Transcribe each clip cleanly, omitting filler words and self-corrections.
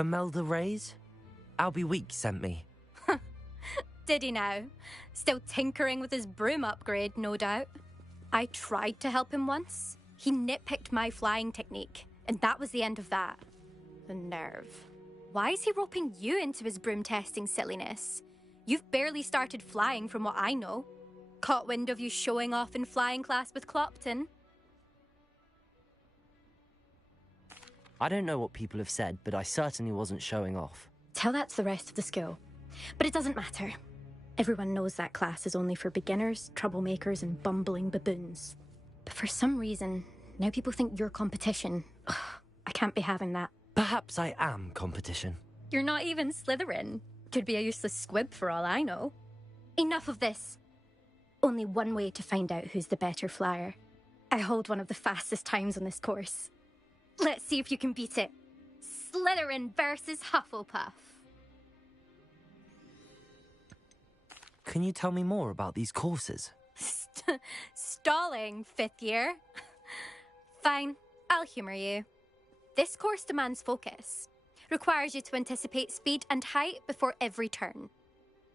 Imelda Reyes? Albie Week sent me. Did he now? Still tinkering with his broom upgrade, no doubt. I tried to help him once. He nitpicked my flying technique, and that was the end of that. The nerve. Why is he roping you into his broom testing silliness? You've barely started flying from what I know. Caught wind of you showing off in flying class with Clopton. I don't know what people have said, but I certainly wasn't showing off. Tell that to the rest of the school. But it doesn't matter. Everyone knows that class is only for beginners, troublemakers, and bumbling baboons. But for some reason, now people think you're competition. Ugh, I can't be having that. Perhaps I am competition. You're not even Slytherin. Could be a useless squib for all I know. Enough of this. Only one way to find out who's the better flyer. I hold one of the fastest times on this course. Let's see if you can beat it. Slytherin versus Hufflepuff. Can you tell me more about these courses? Stalling, 5th year. Fine, I'll humour you. This course demands focus. Requires you to anticipate speed and height before every turn.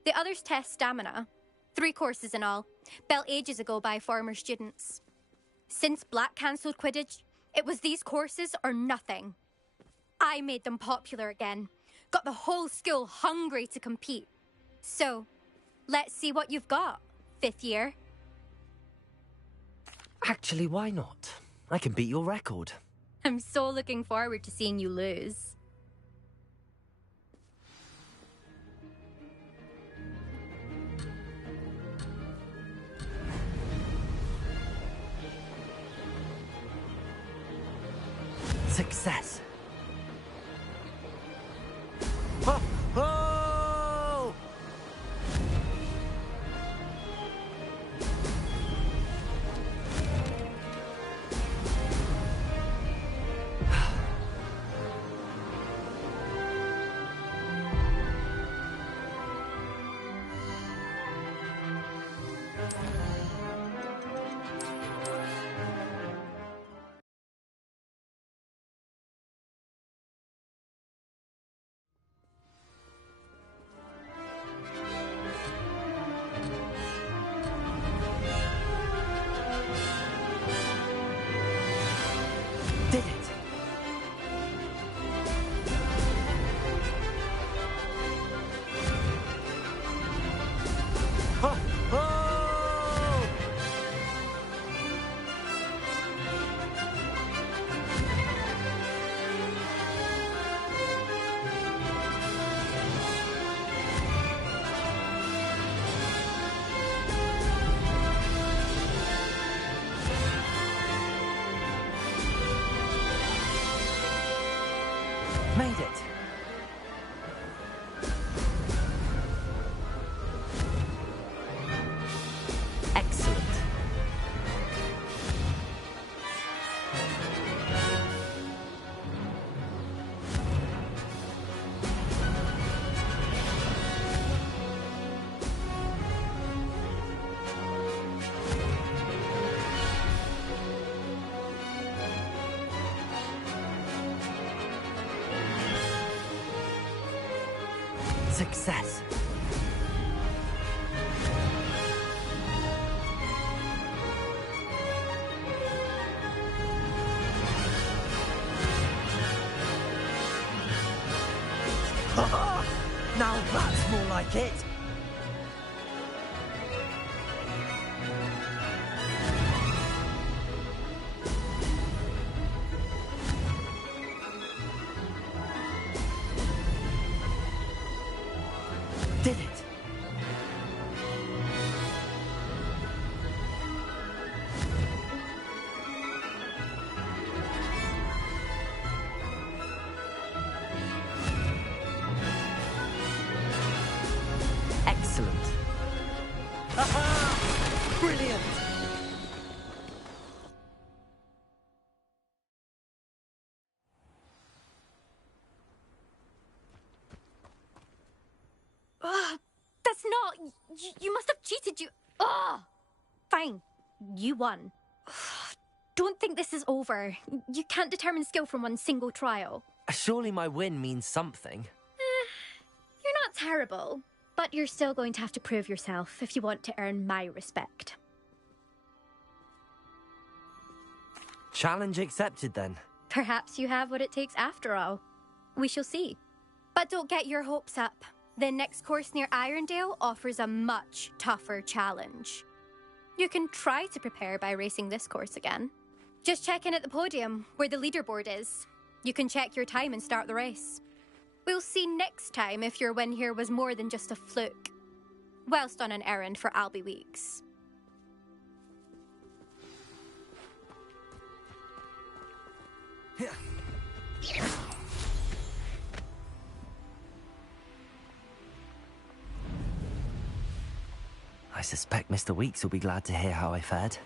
The others test stamina. 3 courses in all, built ages ago by former students. Since Black cancelled Quidditch, it was these courses or nothing. I made them popular again. Got the whole school hungry to compete. So, let's see what you've got, 5th year. Actually, why not? I can beat your record. I'm so looking forward to seeing you lose. Success. Oh! Oh! Did it! Oh! Oh! Made it! Excellent. Success. Now that's more like it. Did it. Excellent. Aha! Brilliant! That's not... You must have cheated, you... Ugh! Fine. You won. Don't think this is over. You can't determine skill from one single trial. Surely my win means something. You're not terrible, but you're still going to have to prove yourself if you want to earn my respect. Challenge accepted, then. Perhaps you have what it takes after all. We shall see. But don't get your hopes up. The next course near Irondale offers a much tougher challenge. You can try to prepare by racing this course again. Just check in at the podium, where the leaderboard is. You can check your time and start the race. We'll see next time if your win here was more than just a fluke, whilst on an errand for Albie Weeks. I suspect Mr. Weeks will be glad to hear how I fared.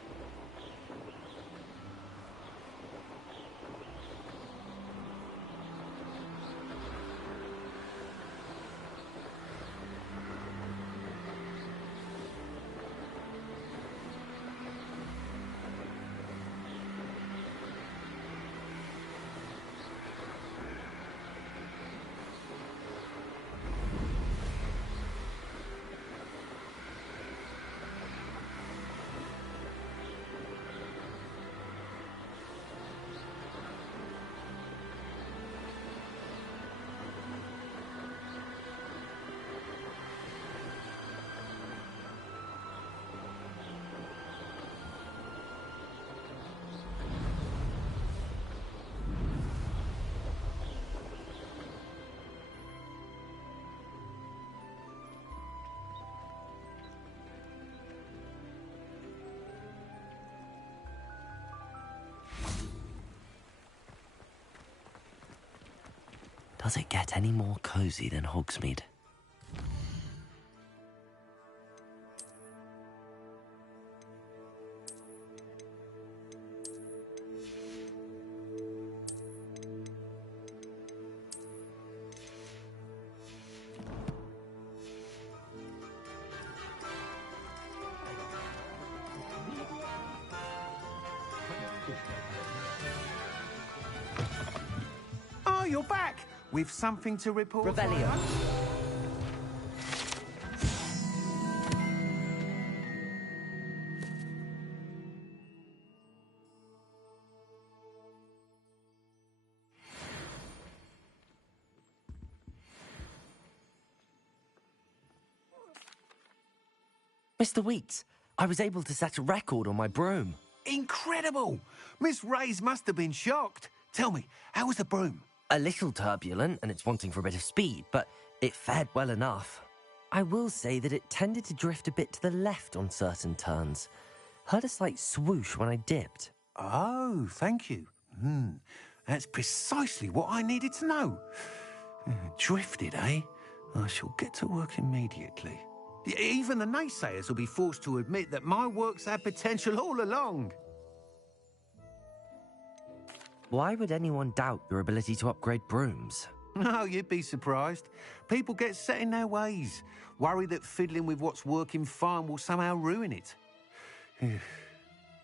Does it get any more cozy than Hogsmeade? Oh, you're back! With something to report? Revelio. Mr. Weeks, I was able to set a record on my broom. Incredible! Miss Reyes must have been shocked. Tell me, how was the broom? A little turbulent, and it's wanting for a bit of speed, but it fared well enough. I will say that it tended to drift a bit to the left on certain turns. Heard a slight swoosh when I dipped. Oh, thank you. That's precisely what I needed to know. Drifted, eh? I shall get to work immediately. Even the naysayers will be forced to admit that my work's had potential all along. Why would anyone doubt your ability to upgrade brooms? Oh, you'd be surprised. People get set in their ways, worry that fiddling with what's working fine will somehow ruin it.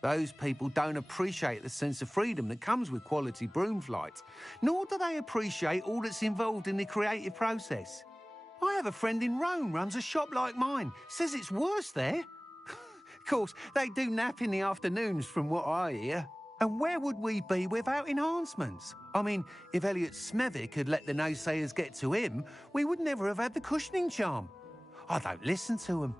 Those people don't appreciate the sense of freedom that comes with quality broom flight, nor do they appreciate all that's involved in the creative process. I have a friend in Rome runs a shop like mine, says it's worse there. Of course, they do nap in the afternoons from what I hear. And where would we be without enhancements? I mean, if Elliot Smethwick had let the naysayers get to him, we would never have had the cushioning charm. I don't listen to them.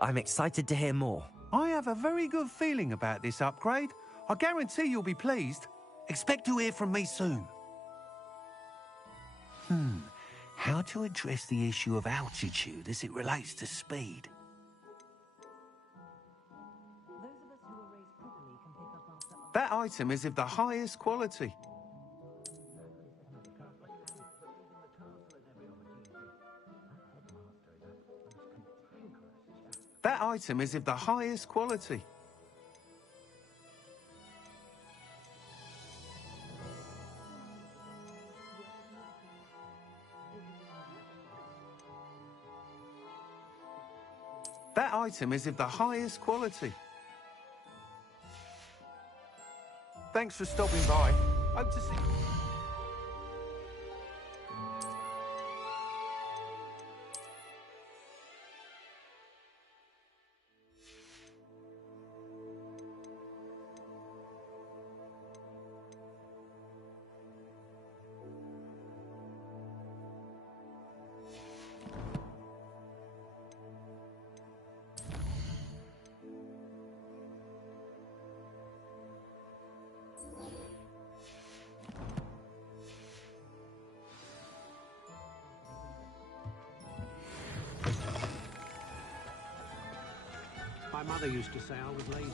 I'm excited to hear more. I have a very good feeling about this upgrade. I guarantee you'll be pleased. Expect to hear from me soon. How to address the issue of altitude as it relates to speed? That item is of the highest quality. That item is of the highest quality. That item is of the highest quality. Thanks for stopping by. Hope to see. My mother used to say I was lazy.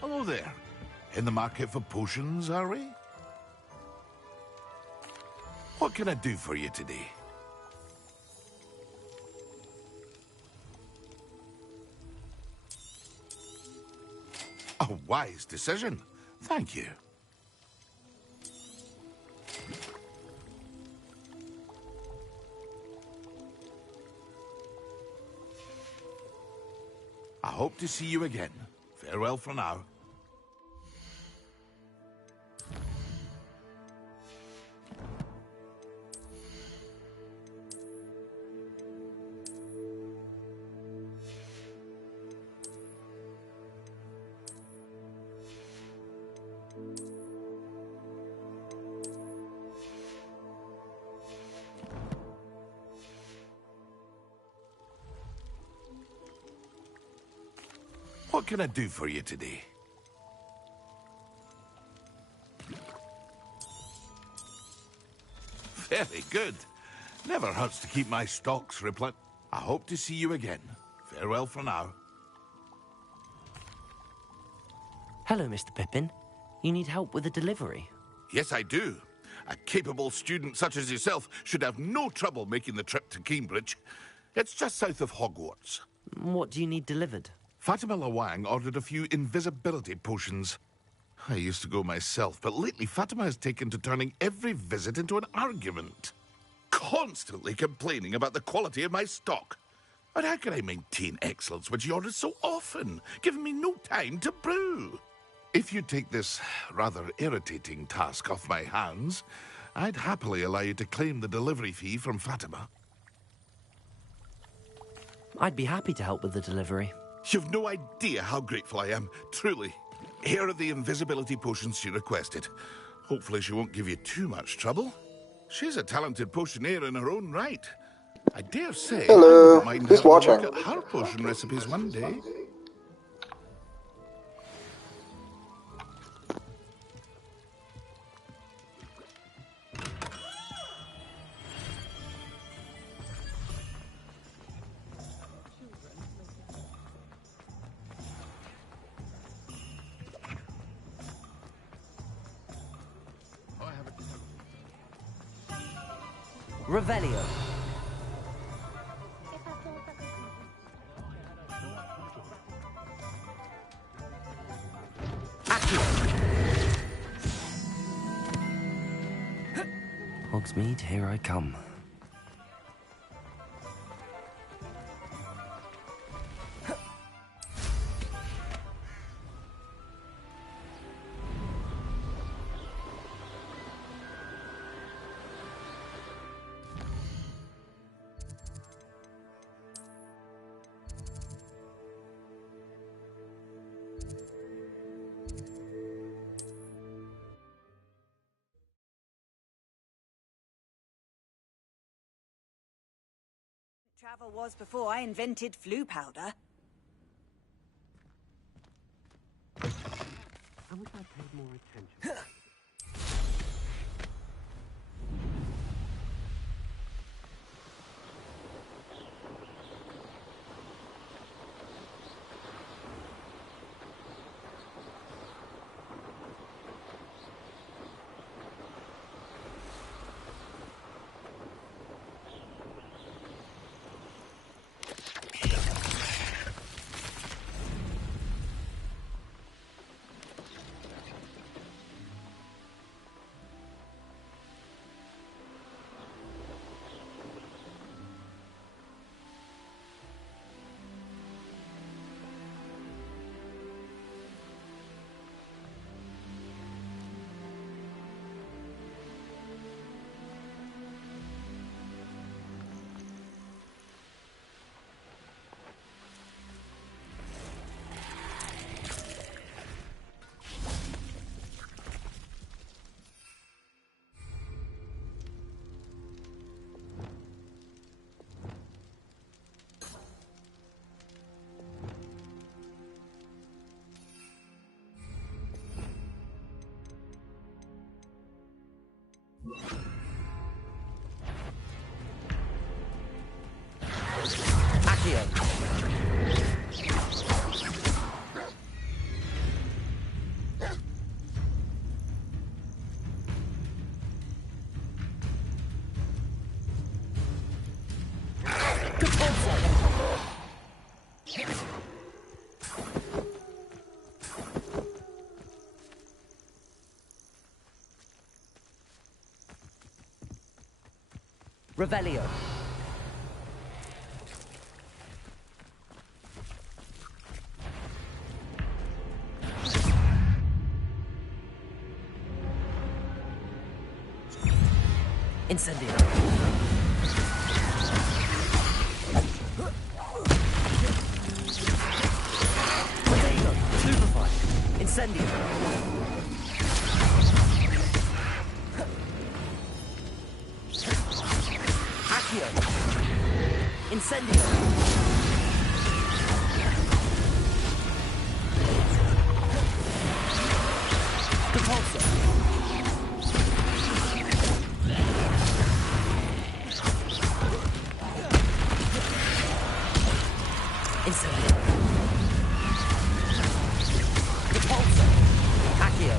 Hello there. In the market for potions, are we? What can I do for you today? A wise decision. Thank you. I hope to see you again. Farewell for now. What can I do for you today? Very good. Never hurts to keep my stocks replenished. I hope to see you again. Farewell for now. Hello, Mr. Pippin. You need help with a delivery? Yes, I do. A capable student such as yourself should have no trouble making the trip to Cambridge. It's just south of Hogwarts. What do you need delivered? Fatima Lawang ordered a few invisibility potions. I used to go myself, but lately Fatima has taken to turning every visit into an argument. Constantly complaining about the quality of my stock. But how can I maintain excellence when she orders so often, giving me no time to brew? If you take this rather irritating task off my hands, I'd happily allow you to claim the delivery fee from Fatima. I'd be happy to help with the delivery. You've no idea how grateful I am, truly. Here are the invisibility potions she requested. Hopefully she won't give you too much trouble. She's a talented potioneer in her own right. I dare say I wouldn't mind just having a watching. look at her potion recipes one day. Revelio. Hogsmeade, here I come. Travel was before I invented flu powder. I wish I paid more attention. Revelio. Incendio. Potato. Stupefy. Incendio. Accio. Incendio. Repulsor. Incendio. Repulsor. Accio.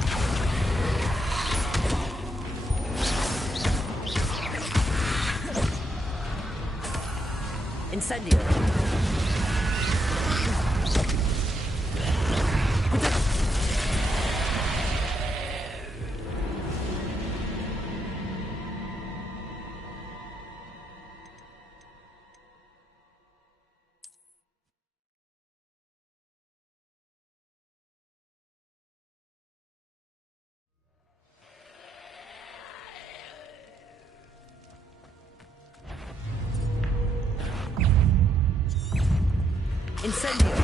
Incendio. Incendio.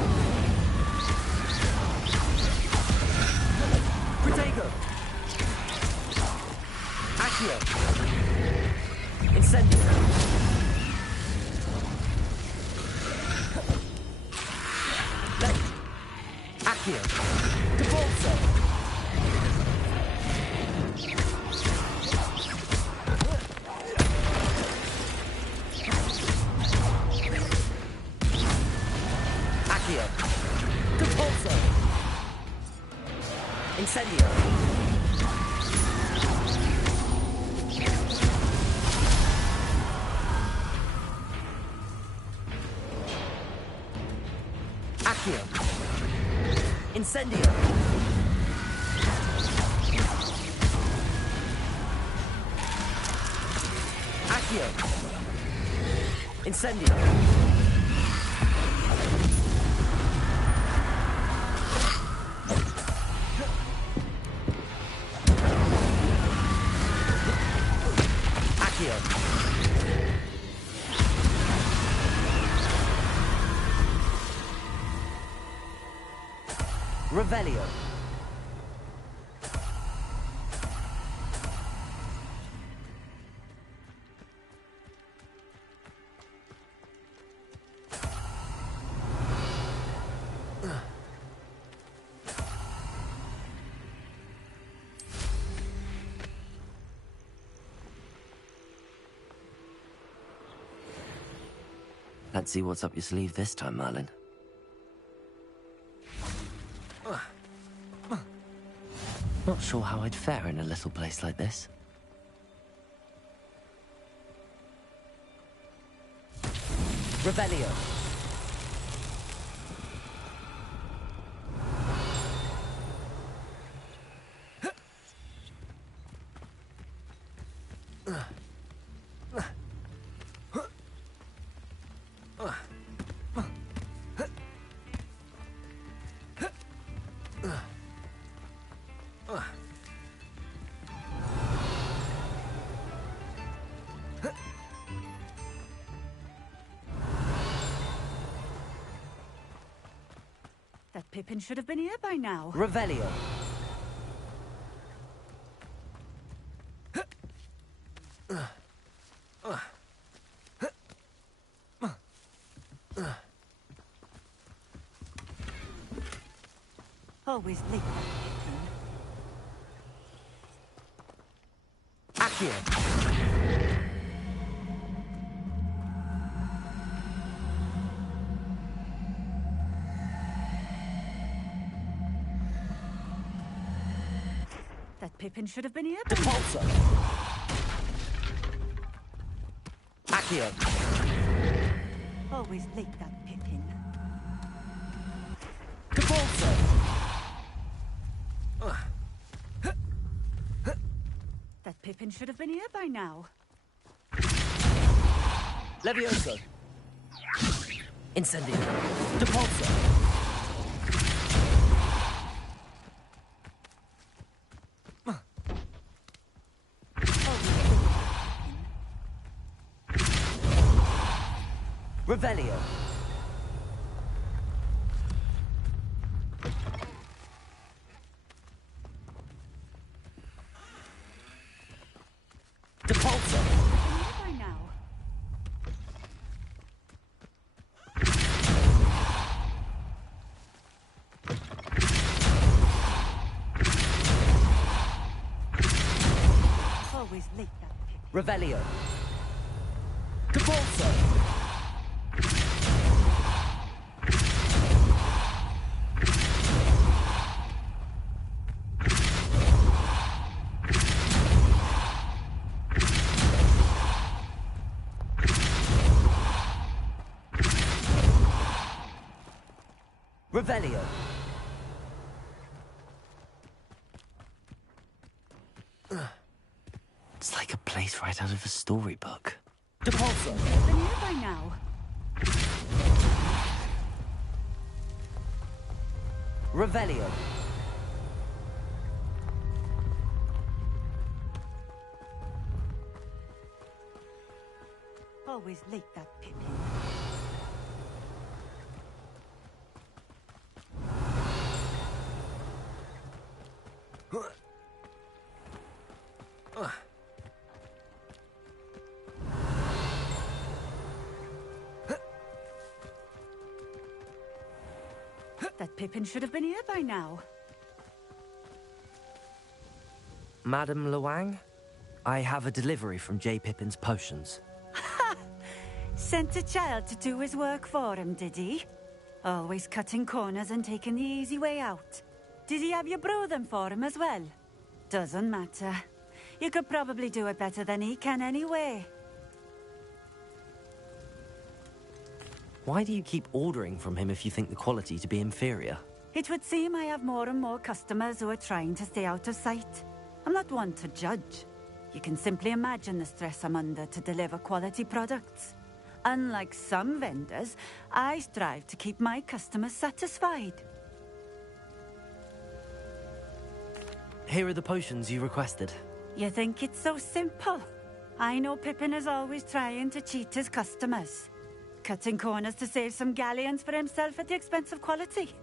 Protego. Accio. Incendio. Accio. Depulso. Accio. Depulso. Incendio. Accio. Incendio. Accio. Incendio. Accio. Revelio. Let's see what's up your sleeve this time, Merlin. Not sure how I'd fare in a little place like this. Revelio. That Pippin should have been here by now. Revelio. Always late, that Pippin. Accio. That Pippin should have been here by now. Depulso. Accio. Always late, that Pippin. Depulso. That Pippin should have been here by now. Levioso. Incendio. Depulso. Revelio. Depulso. By now. Always late, that Pippin. Revelio. Depulso. Revelio. It's like a place right out of a storybook. Depulso. Been here by now. Revelio. Always late, that Pippin. That Pippin should have been here by now. Madam Luang, I have a delivery from J. Pippin's Potions. Sent a child to do his work for him, did he? Always cutting corners and taking the easy way out. Did he have you brew them for him as well? Doesn't matter. You could probably do it better than he can anyway. Why do you keep ordering from him if you think the quality to be inferior? It would seem I have more and more customers who are trying to stay out of sight. I'm not one to judge. You can simply imagine the stress I'm under to deliver quality products. Unlike some vendors, I strive to keep my customers satisfied. Here are the potions you requested. You think it's so simple? I know Pippin is always trying to cheat his customers. Cutting corners to save some galleons for himself at the expense of quality.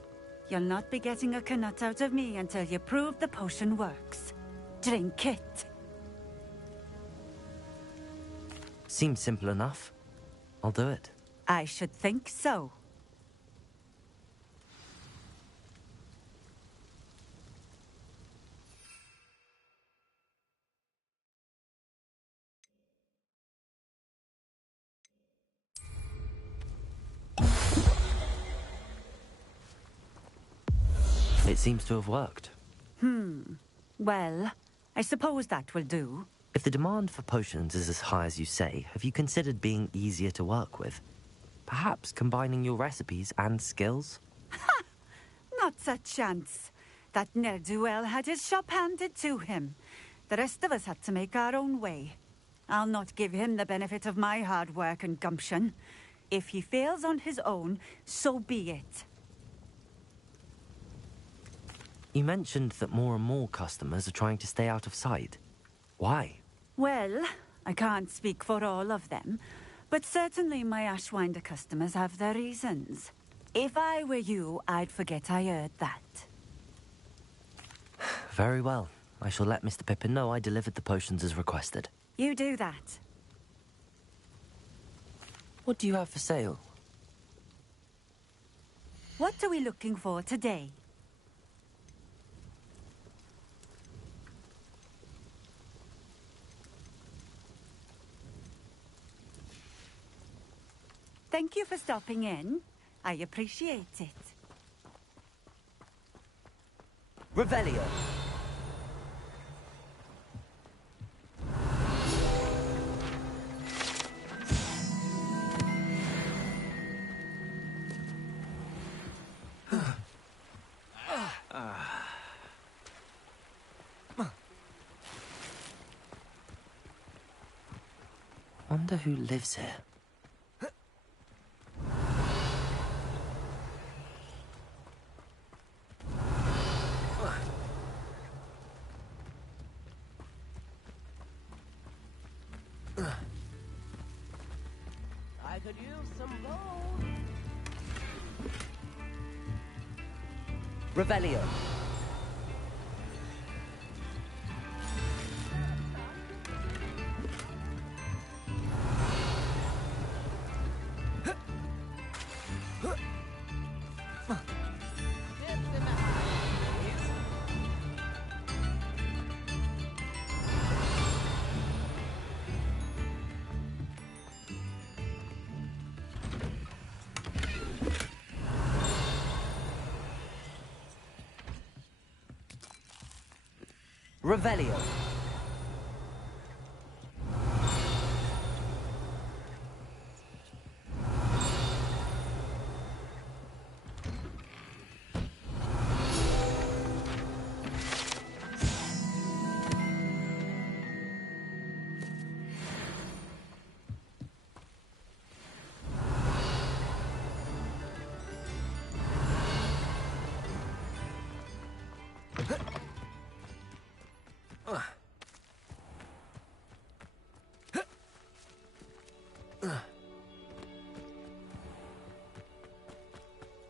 You'll not be getting a canut out of me until you prove the potion works. Drink it. Seems simple enough. I'll do it. I should think so. It seems to have worked. Well, I suppose that will do. If the demand for potions is as high as you say, have you considered being easier to work with? Perhaps combining your recipes and skills? Not a chance. That ne'er-do-well had his shop handed to him. The rest of us had to make our own way. I'll not give him the benefit of my hard work and gumption. If he fails on his own, so be it. You mentioned that more and more customers are trying to stay out of sight. Why? Well, I can't speak for all of them, but certainly my Ashwinder customers have their reasons. If I were you, I'd forget I heard that. Very well. I shall let Mr. Pippin know I delivered the potions as requested. You do that. What do you have for sale? What are we looking for today? Thank you for stopping in. I appreciate it. Revelio. Wonder who lives here. I could use some gold. Revelio. Revelio.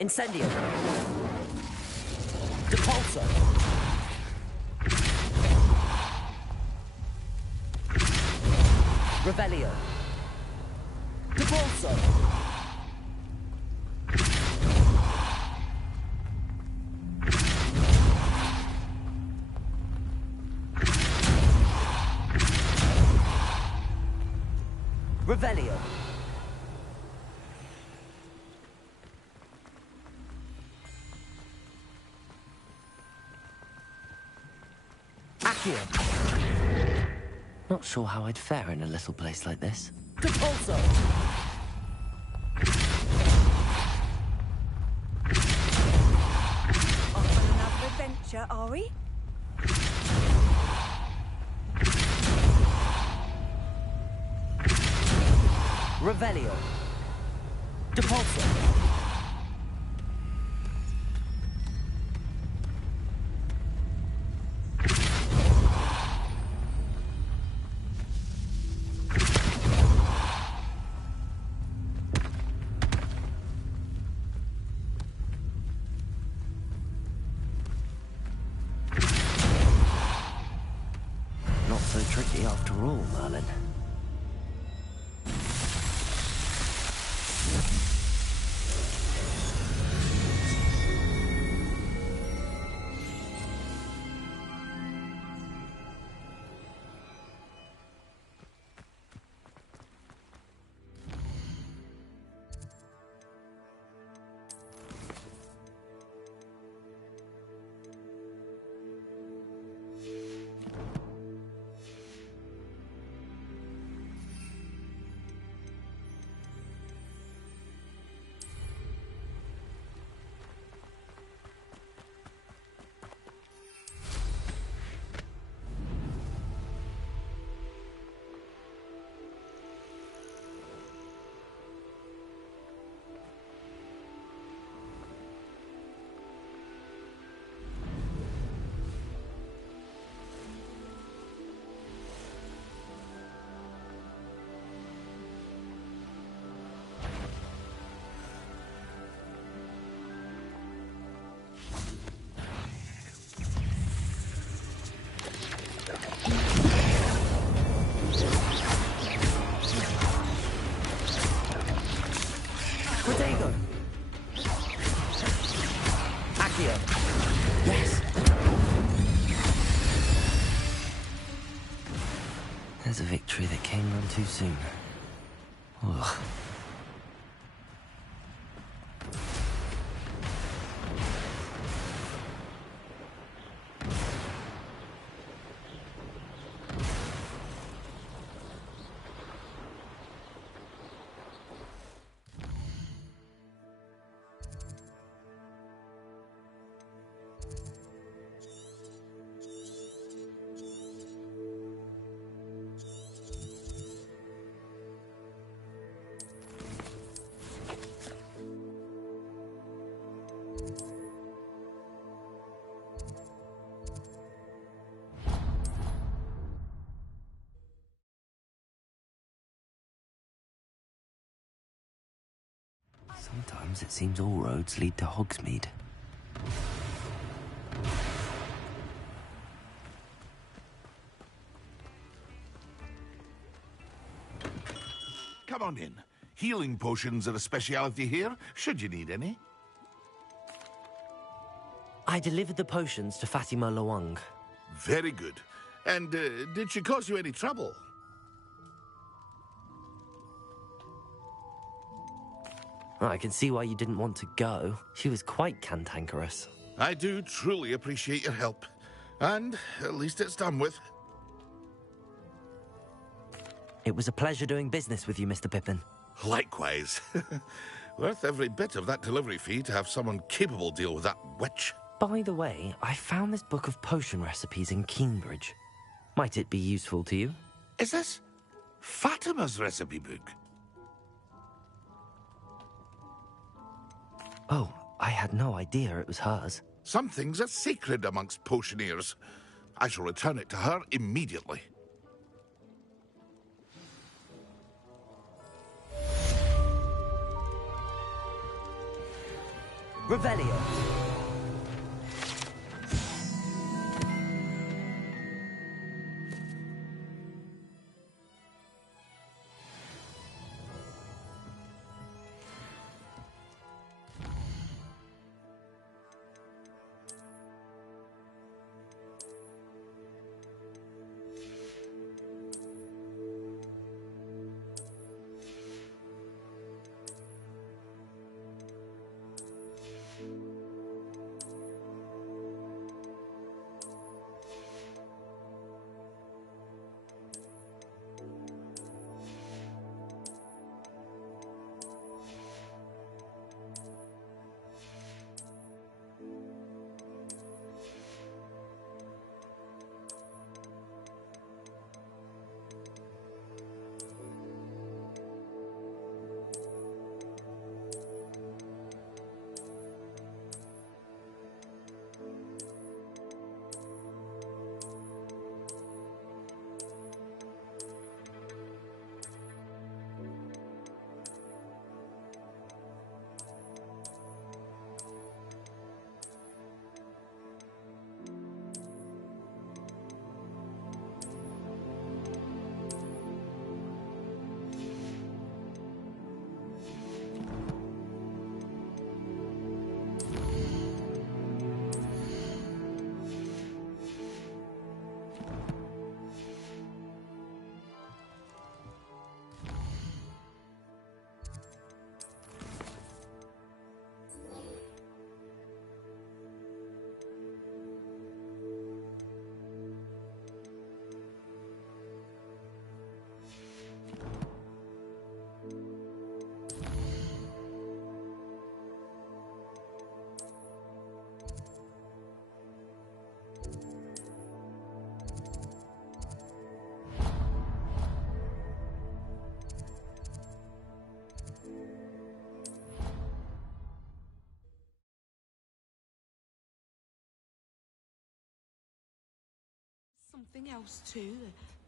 Incendio. Depulso. Revelio. Depulso. Revelio. Not sure how I'd fare in a little place like this. Depulso! Off on another adventure, are we? Revelio. Depulso. Not so tricky after all, Merlin. Protego. Accio. Yes. There's a victory that came none too soon. Ugh. Sometimes it seems all roads lead to Hogsmeade. Come on in. Healing potions are a speciality here, should you need any. I delivered the potions to Fatima Loang. Very good. And did she cause you any trouble? I can see why you didn't want to go. She was quite cantankerous. I do truly appreciate your help. And at least it's done with. It was a pleasure doing business with you, Mr. Pippin. Likewise. Worth every bit of that delivery fee to have someone capable deal with that witch. By the way, I found this book of potion recipes in Cambridge. Might it be useful to you? Is this Fatima's recipe book? Oh, I had no idea it was hers. Some things are sacred amongst potioneers. I shall return it to her immediately. Revelio. Something else too.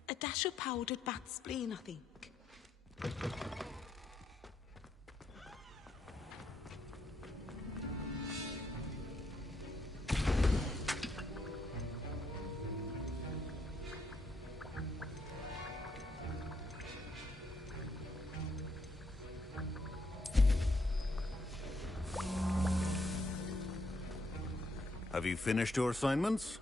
A dash of powdered bat spleen, I think. Have you finished your assignments?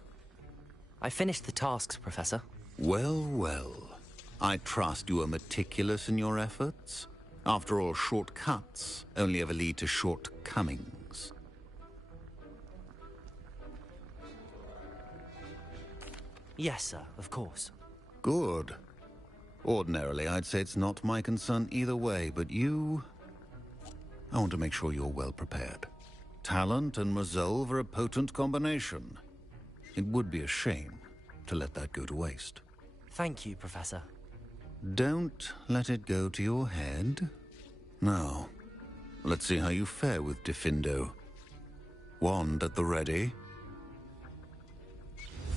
I finished the tasks, Professor. Well, well. I trust you are meticulous in your efforts. After all, shortcuts only ever lead to shortcomings. Yes, sir, of course. Good. Ordinarily, I'd say it's not my concern either way, but you... I want to make sure you're well prepared. Talent and resolve are a potent combination. It would be a shame to let that go to waste. Thank you, Professor. Don't let it go to your head. Now, let's see how you fare with Diffindo. Wand at the ready.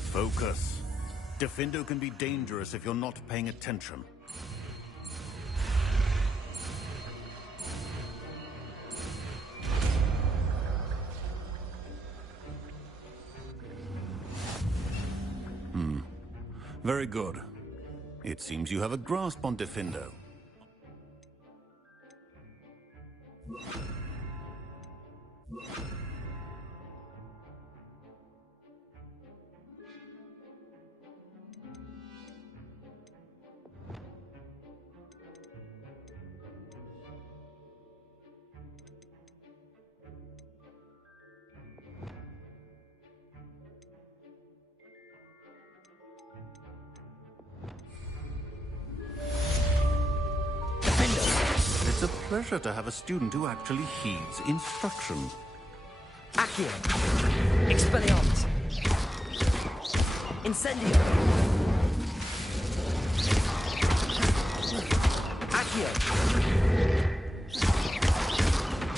Focus. Diffindo can be dangerous if you're not paying attention. Very good. It seems you have a grasp on Defendo. It's a pleasure to have a student who actually heeds instruction. Accio! Expelliarmus! Incendio! Accio!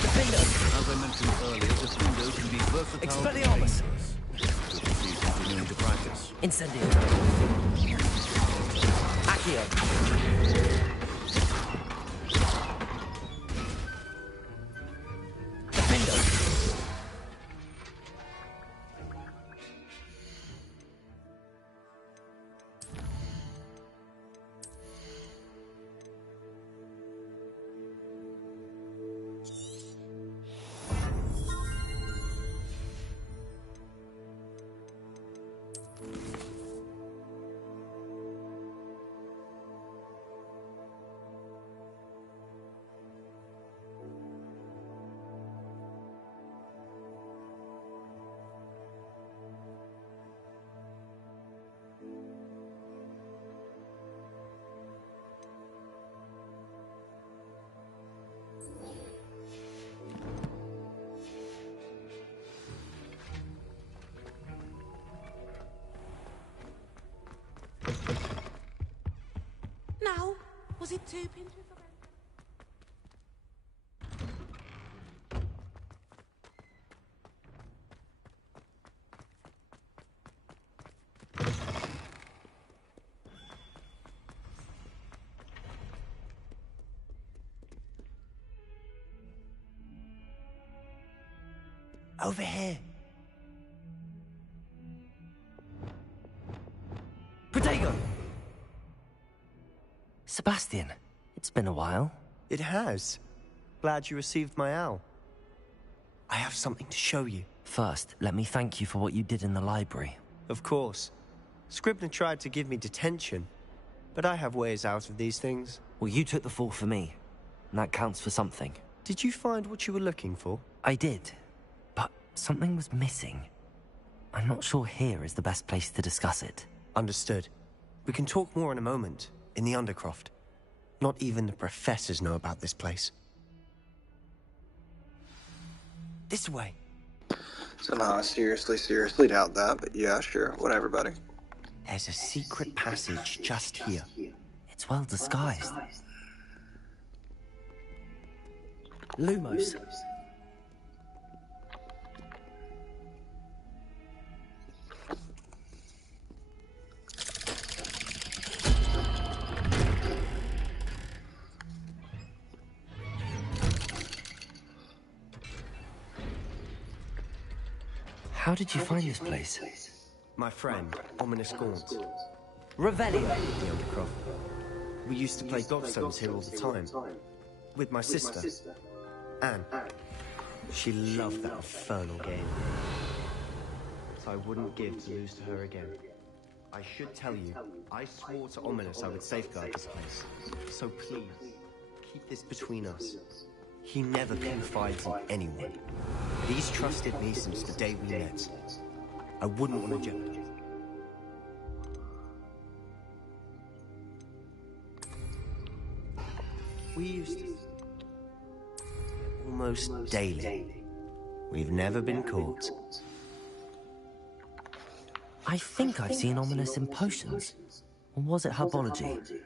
Defendo! As I mentioned earlier, Defendo can be versatile. Expelliarmus! Good to see you continuing to practice. Incendio! Accio! Now, was it 2 pinches of Over here! Protego! Sebastian, it's been a while. It has. Glad you received my owl. I have something to show you. First, let me thank you for what you did in the library. Of course. Scribner tried to give me detention, but I have ways out of these things. Well, you took the fall for me, and that counts for something. Did you find what you were looking for? I did, but something was missing. I'm not sure here is the best place to discuss it. Understood. We can talk more in a moment, in the Undercroft. Not even the professors know about this place. This way. Somehow I seriously doubt that, but yeah, sure. Whatever, buddy. There's a secret passage just here. It's well disguised. Lumos. How did you find this place? My friend, Ominous Gaunt. Revelio. The Undercroft. We used to play gobstones here all the time. With my sister, Anne. She loved that infernal game. So I wouldn't give to lose to her again. I should tell you, I swore to Ominous I would safeguard this place. So please, keep this between us. He never confides in anyone. But he's trusted me since the day we met. I wouldn't want to jeopardize. We used to... almost daily. We've never been caught. I think I've seen Ominous in potions. Or was it herbology?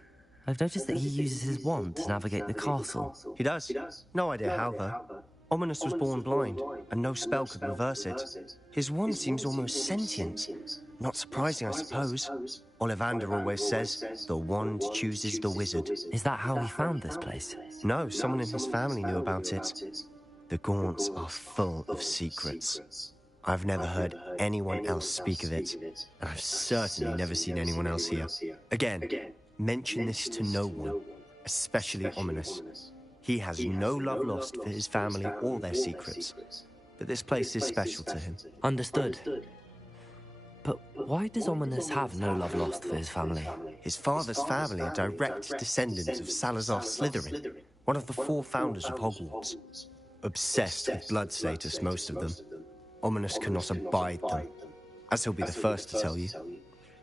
I've noticed that he uses his wand to navigate the castle. He does. No idea how, though. Ominous was born blind, and no spell could reverse it. His wand seems almost sentient. Not surprising, I suppose. Ollivander always says, the wand chooses the wizard. Is that how he found this place? No, someone in his family knew about it. The Gaunts are full of secrets. I've never heard anyone else speak of it, and I've certainly never seen anyone else here. Again, mention this to no one, especially Ominous. He has no love lost for his family or their secrets, but this place is special to him. Understood. But why does Ominous have no love lost for his family? His father's family are direct descendants of Salazar Slytherin, one of the 4 founders of Hogwarts. Obsessed with blood status, most of them. Ominous cannot abide them, as he'll be the first to tell you.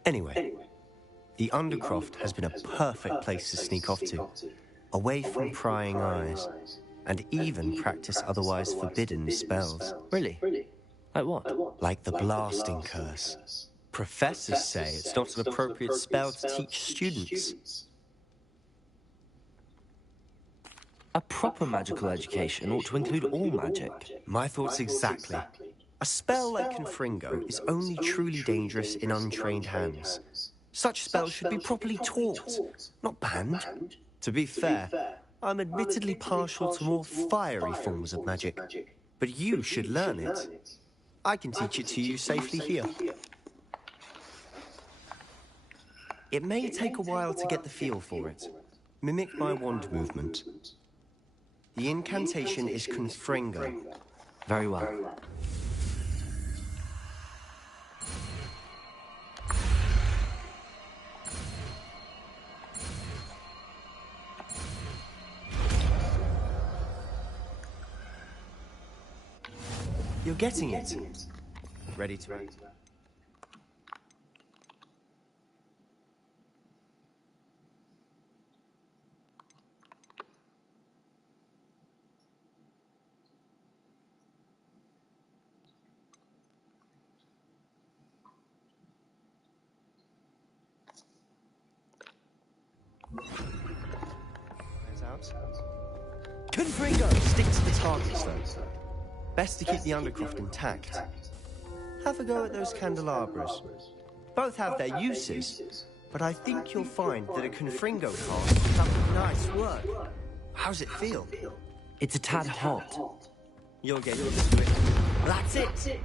Anyway, the Undercroft has been a perfect place to sneak off to, away from prying eyes, and even practice otherwise forbidden spells. Really? Like what? Like the blasting curse. Professors say it's not an appropriate spell to teach students. A proper magical education ought to include all magic. My thoughts exactly. A spell like Confringo is only truly dangerous in untrained hands. Such spells should be properly taught, not banned. To be fair, I'm admittedly partial to more fiery forms of magic, but you should learn it. I can teach it to you safely here. It may take a while to get the feel for it. Mimic my wand movement. The incantation is Confringo. Very well. You're getting it. Ready to act. Out. Confringo! Stick to the targets, though. Best to keep the Undercroft intact. Have a go at those candelabras. Both have their uses, but I think you'll find that a Confringo card will have nice work. How's it feel? It's a tad hot. You'll get used to it. That's it!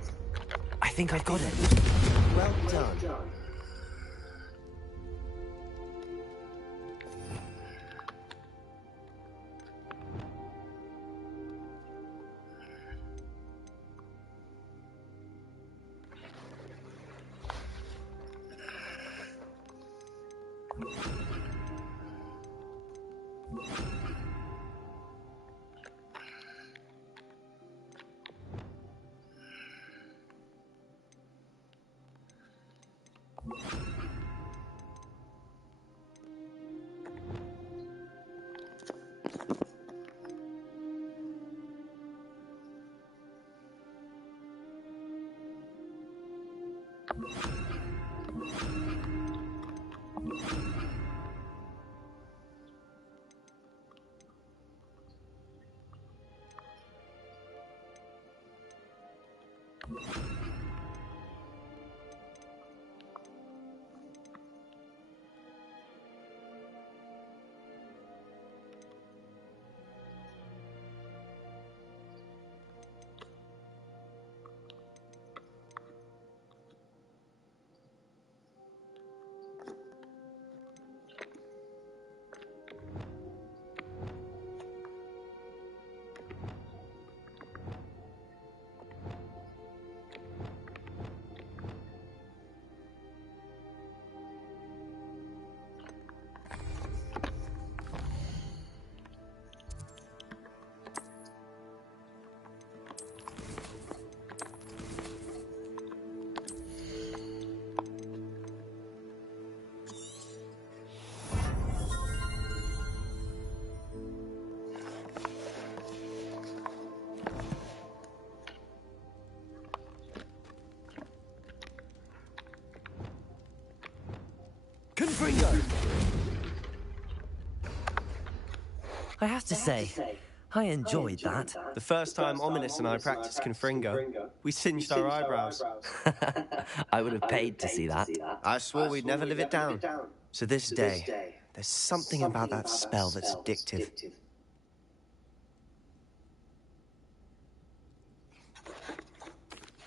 I think I've got it. Well done. Confringo! I have to say, I enjoyed that. The first time Ominous and I practiced Confringo, we singed our eyebrows. I would have paid to see that. I swore we'd never live it down. To this day, there's something about that spell that's addictive.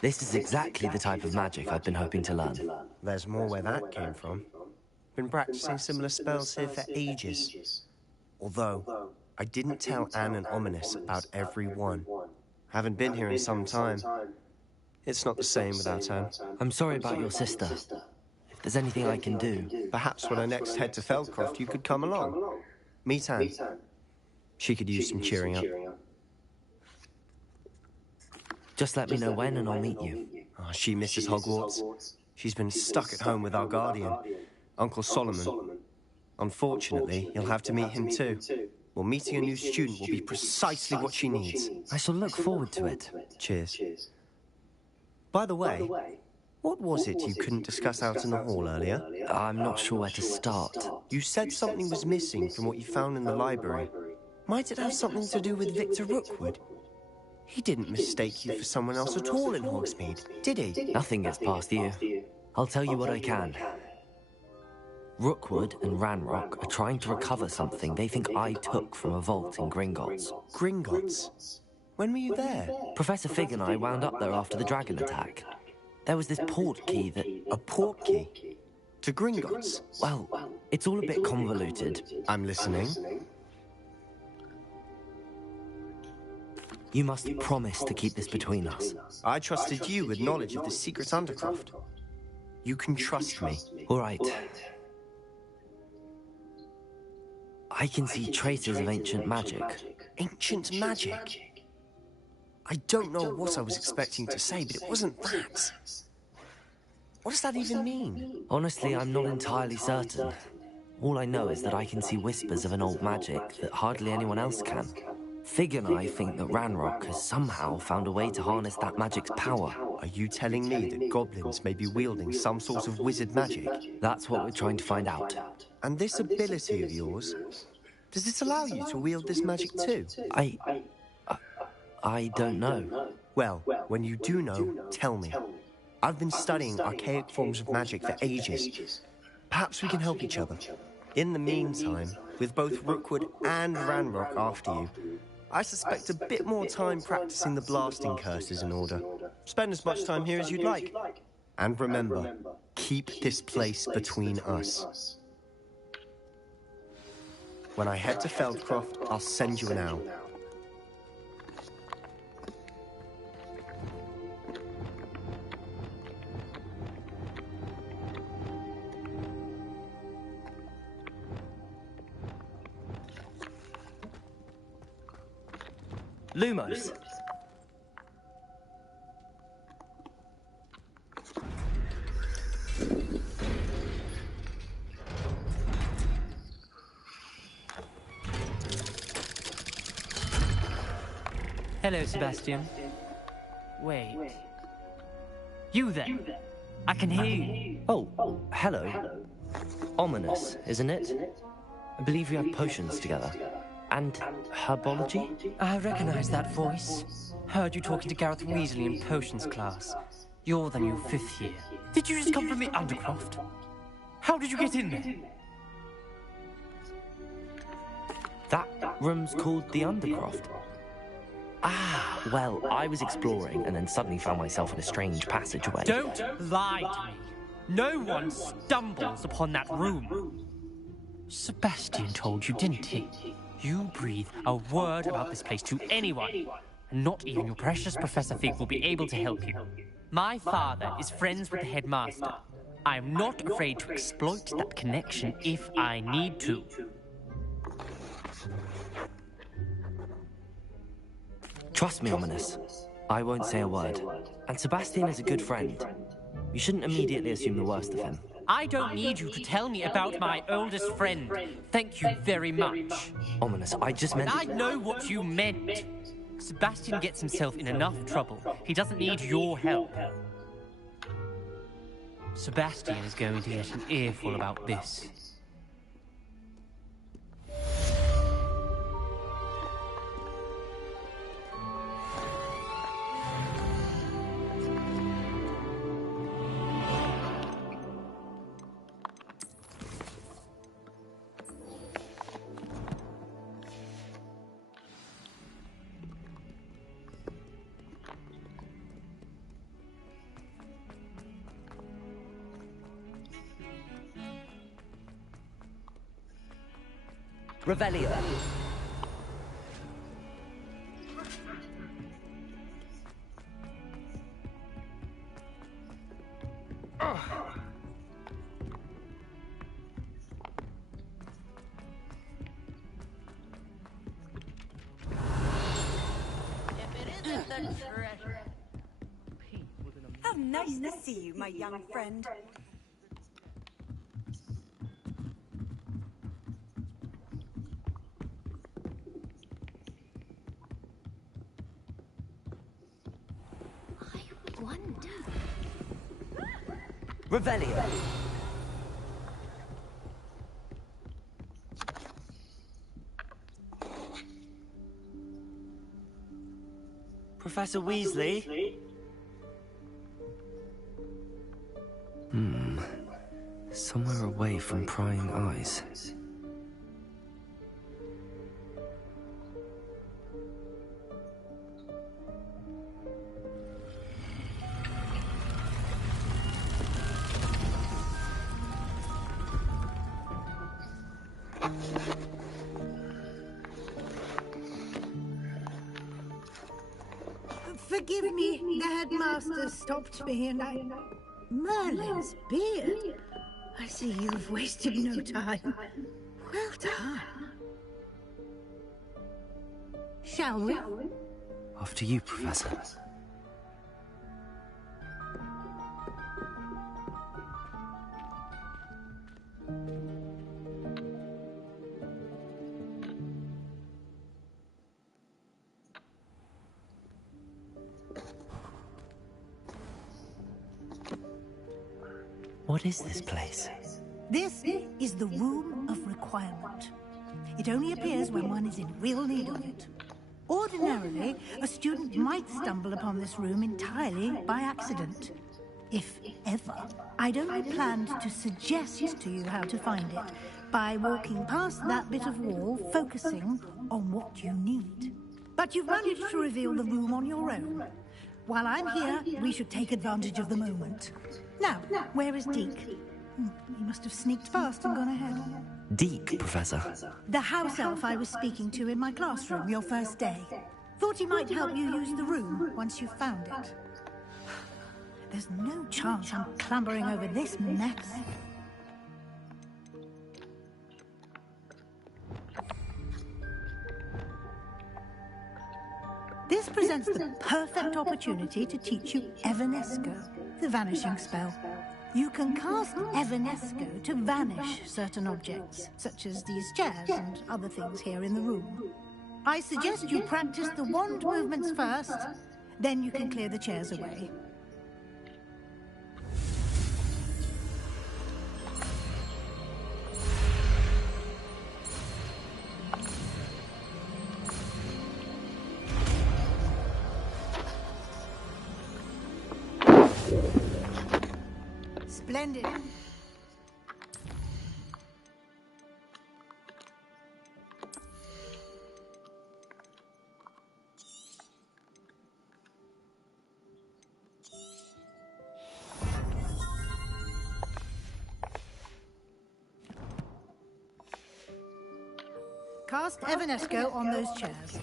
This is exactly the type of magic I've been hoping to learn. There's more where that came from. Been practicing similar spells here for ages. Although, I didn't tell Anne and Ominous about every one. Haven't been here in some time. It's not the same without Anne. I'm sorry about your sister. If there's anything I can do... Perhaps when I next head to Feldcroft, you could come along. Meet Anne. She could use some cheering up. Just let me know when and I'll meet you. Oh, she misses Hogwarts. She's been stuck at home with our guardian, Uncle Solomon. Unfortunately, you'll have to meet him too. Well, meeting a new student will be precisely what she needs. I shall look forward to it. Cheers. By the way, what was it you couldn't discuss out in the hall earlier? I'm not sure where to start. You said something was missing from what you found in the library. Might it have something to do with Victor Rookwood? He didn't mistake you for someone else at all in Hogsmeade, did he? Nothing gets past you. I'll tell you what I can. Rookwood and Ranrock are trying to recover something they think I took from a vault in Gringotts. Gringotts? When were you there? Professor Fig and I wound up there after the dragon attack. There was this port key that... A port key? To Gringotts? Well, it's all a bit convoluted. I'm listening. You must promise to keep this between us. I trusted you with knowledge of the secret Undercroft. You can trust me. All right. I can see traces of ancient magic. Ancient magic? I don't know what I was expecting to say, but it wasn't that. What does that even mean? Honestly, I'm not entirely certain. All I know is that I can see whispers of an old magic that hardly anyone else can. Fig and I think that Ranrock has somehow found a way to harness that magic's power. Are you telling me that goblins may be wielding some sort of wizard magic? That's what we're trying to find out. And this ability of yours, does it allow you to wield this magic too? I don't know. Well, when you do know, tell me. I've been studying archaic forms of magic for ages. Perhaps we can help each other. In the meantime, with both Rookwood and Ranrock after you, I suspect a bit more time practicing the blasting curse is in order. Spend as much time here as you'd like. And remember, keep this place between us. When I head to Feldcroft, I'll send you an owl. Lumos. Hello, Sebastian. Wait. You then? I can hear you. Oh, hello. Ominous, isn't it? I believe we have potions together. And herbology? I recognize that voice. Heard you talking to Gareth Weasley in potions class. You're then your 5th year. Did you just come from the Undercroft? How did you get in there? That room's called the Undercroft. Ah, well, I was exploring and then suddenly found myself in a strange passageway. Don't lie to me. No one stumbles upon that room. Sebastian told you, didn't he? You breathe a word about this place to anyone, and not even your precious Professor Fig will be able to help you. My father is friends with the headmaster. I am not afraid to exploit that connection if I need to. Trust me, Ominous. I won't say a word. And Sebastian is a good friend. You shouldn't immediately assume the worst of him. I don't need you to tell me about my oldest friend. Thank you very much. Ominous, I just meant... I know what you meant. Sebastian gets himself in enough trouble. He doesn't need your help. Sebastian is going to get an earful about this. Revelio. How nice to see you, my young friend. I wonder. Revelio. Professor Weasley? Somewhere away from prying eyes. Forgive me, the headmaster stopped me and I... Merlin's beard? I see you've wasted no time. Well done. Shall we? After you, Professor. What is this place? This is the Room of Requirement. It only appears when one is in real need of it. Ordinarily, a student might stumble upon this room entirely by accident. If ever. I'd only planned to suggest to you how to find it by walking past that bit of wall, focusing on what you need. But you've managed to reveal the room on your own. While I'm here, we should take advantage of the moment. Now, where is Deke? He must have sneaked past and gone ahead. Deke, Professor. The house elf I was speaking to in my classroom your first day. Thought he might help you use the room once you found it. There's no chance I'm clambering over this mess. This presents the perfect opportunity to teach you Evanesco, the vanishing spell. You can cast Evanesco to vanish certain objects, such as these chairs and other things here in the room. I suggest you practice the wand movements first, then you can clear the chairs away. Splendid. Cast Evanesco on those chairs.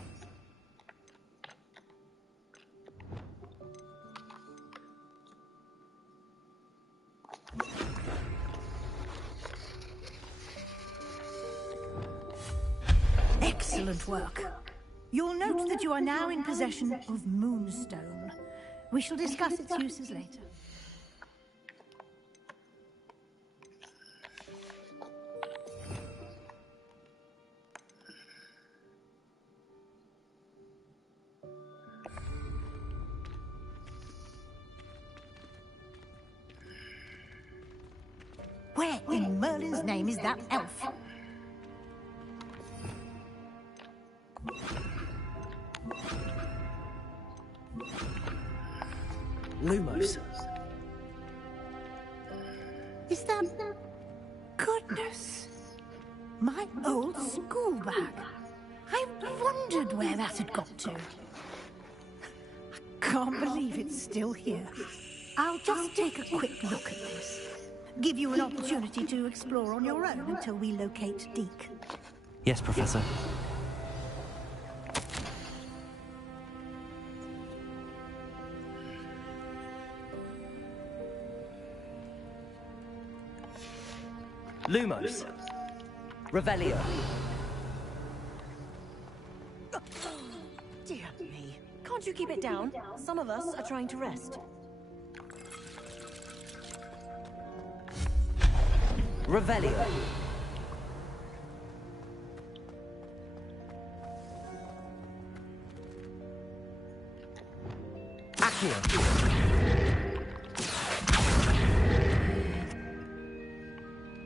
Excellent work. You'll note that you are now in possession of Moonstone. We shall discuss its uses later. Where in Merlin's name is that elf? Lumos. Is that... Goodness. My old school bag. I wondered where that had got to. I can't believe it's still here. I'll just take a quick look at this. Give you an opportunity to explore on your own until we locate Deke. Yes, Professor. Lumos. Revelio. Dear me. Can't you keep it down? Some of us are trying to rest. Revelio. Accio.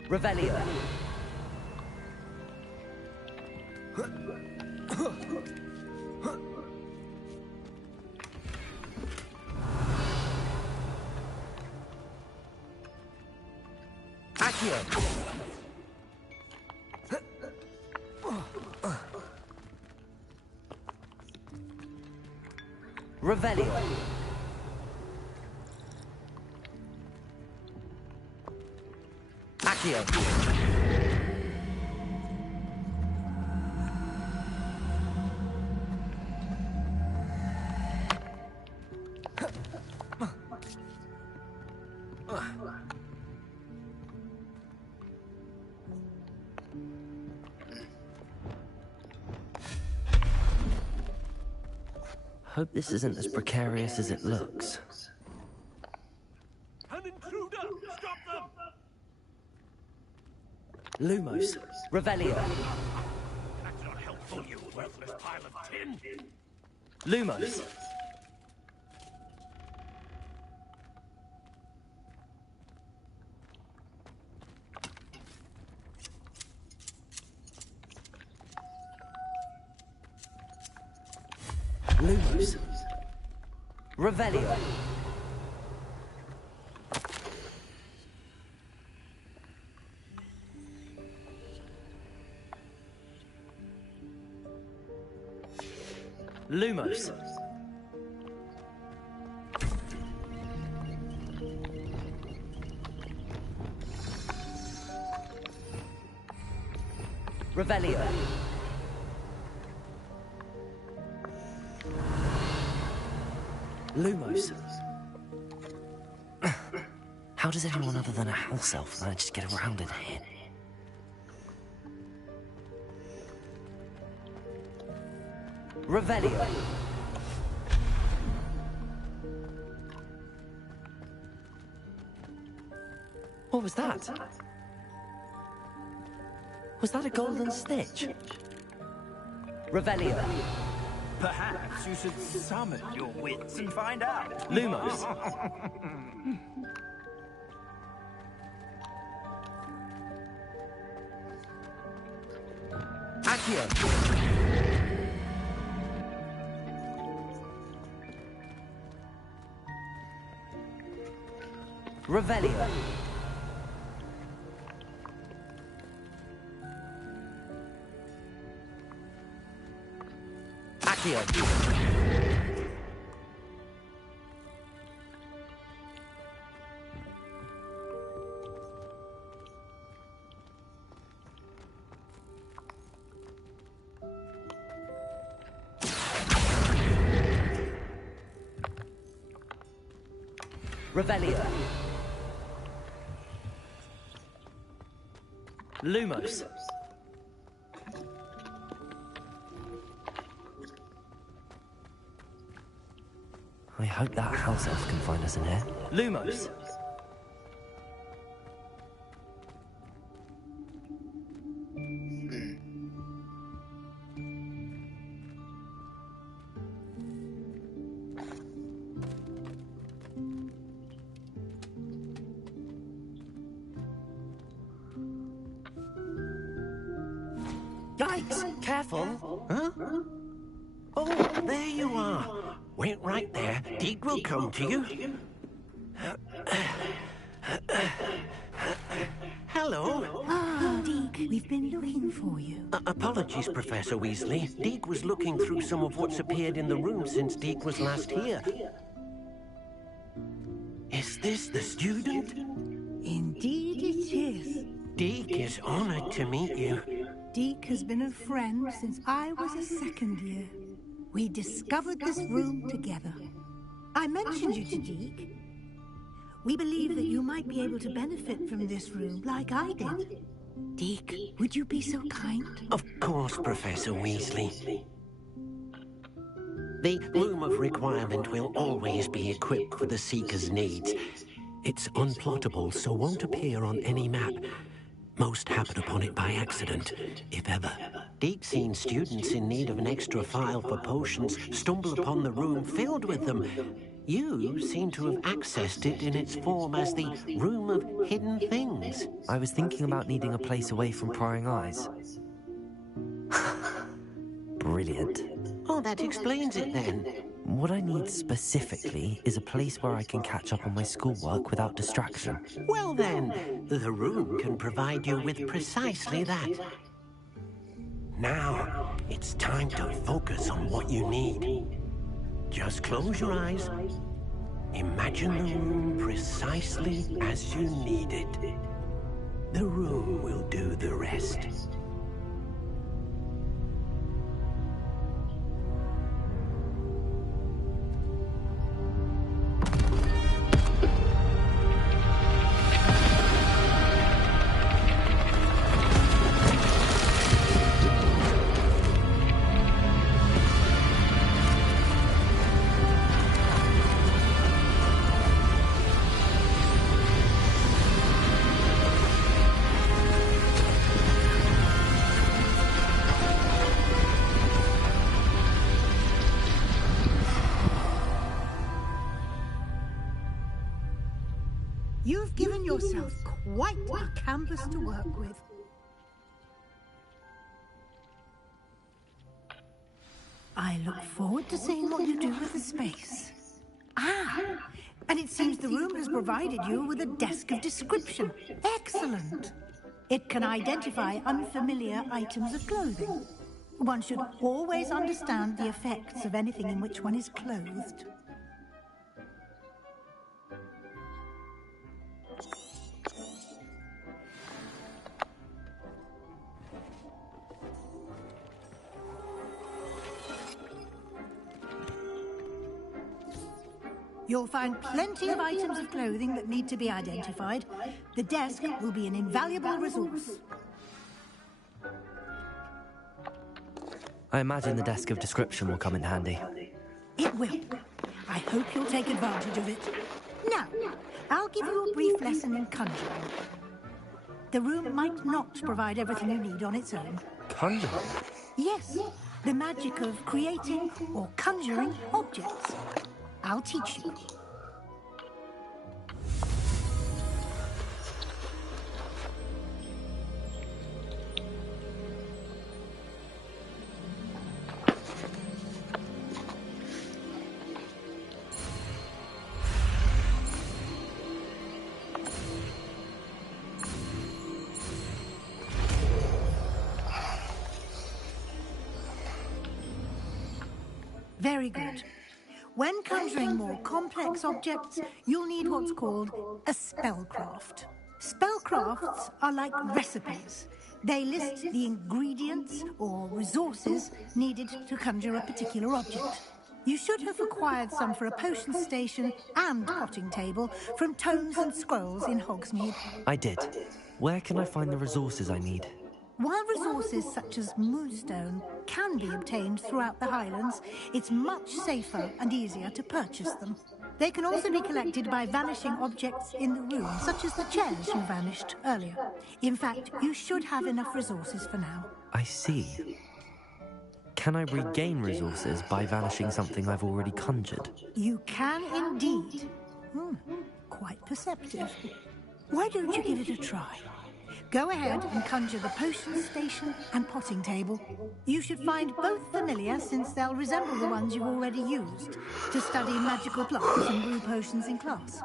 Revelio. Accio. Revelio. Accio. Hope this isn't as precarious as it looks. An intruder! Stop them! Lumos. Revelio. That's not helpful, you worthless pile of tin! Lumos. Lumos. Revelio. Lumos. Revelio. Lumos. How does anyone other than a house elf manage to get around in here? Revelio. What was that? Was that a golden stitch? Revelio. Perhaps you should summon your wits and find out. Lumos. Accio. Revelio. Accio. Revelio. Lumos. I hope that house elf can find us in here. Lumos. Yikes! Careful! Huh? Oh, there you are. Wait right there. Deek will come to you. Hello. Ah, Deek, we've been looking for you. Apologies, Professor Weasley. Deek was looking through some of what's appeared in the room since Deek was last here. Is this the student? Indeed it is. Deek is honored to meet you. Deke has been a friend since I was a second year. We discovered this room together. I mentioned you to Deke. We believe that you might be able to benefit from this room like I did. Deke, would you be so kind? Of course, Professor Weasley. The Room of Requirement will always be equipped with the Seeker's needs. It's unplottable, so won't appear on any map. Most happen upon it by accident, if ever. Deke's seen students in need of an extra file for potions stumble upon the room filled with them. You seem to have accessed it in its form as the Room of Hidden Things. I was thinking about needing a place away from prying eyes. Brilliant. Oh, that explains it then. What I need specifically is a place where I can catch up on my schoolwork without distraction. Well then, the room can provide you with precisely that. Now, it's time to focus on what you need. Just close your eyes. Imagine the room precisely as you need it. The room will do the rest. You've given yourself quite a canvas to work with. I look forward to seeing what you do with the space. Ah, and it seems the room has provided you with a desk of description. Excellent. It can identify unfamiliar items of clothing. One should always understand the effects of anything in which one is clothed. You'll find plenty of items of clothing that need to be identified. The desk will be an invaluable resource. I imagine the desk of description will come in handy. It will. I hope you'll take advantage of it. Now, I'll give you a brief lesson in conjuring. The room might not provide everything you need on its own. Conjuring? Yes, the magic of creating or conjuring objects. I'll teach you. Very good. When conjuring more complex objects, you'll need what's called a spellcraft. Spellcrafts are like recipes. They list the ingredients or resources needed to conjure a particular object. You should have acquired some for a potion station and potting table from tomes and scrolls in Hogsmeade. I did. Where can I find the resources I need? While resources such as moonstone can be obtained throughout the Highlands, it's much safer and easier to purchase them. They can also be collected by vanishing objects in the room, such as the chairs you vanished earlier. In fact, you should have enough resources for now. I see. Can I regain resources by vanishing something I've already conjured? You can indeed. Quite perceptive. Why don't you give it a try? Go ahead and conjure the potion station and potting table. You should find both familiar, since they'll resemble the ones you've already used to study magical plants and brew potions in class.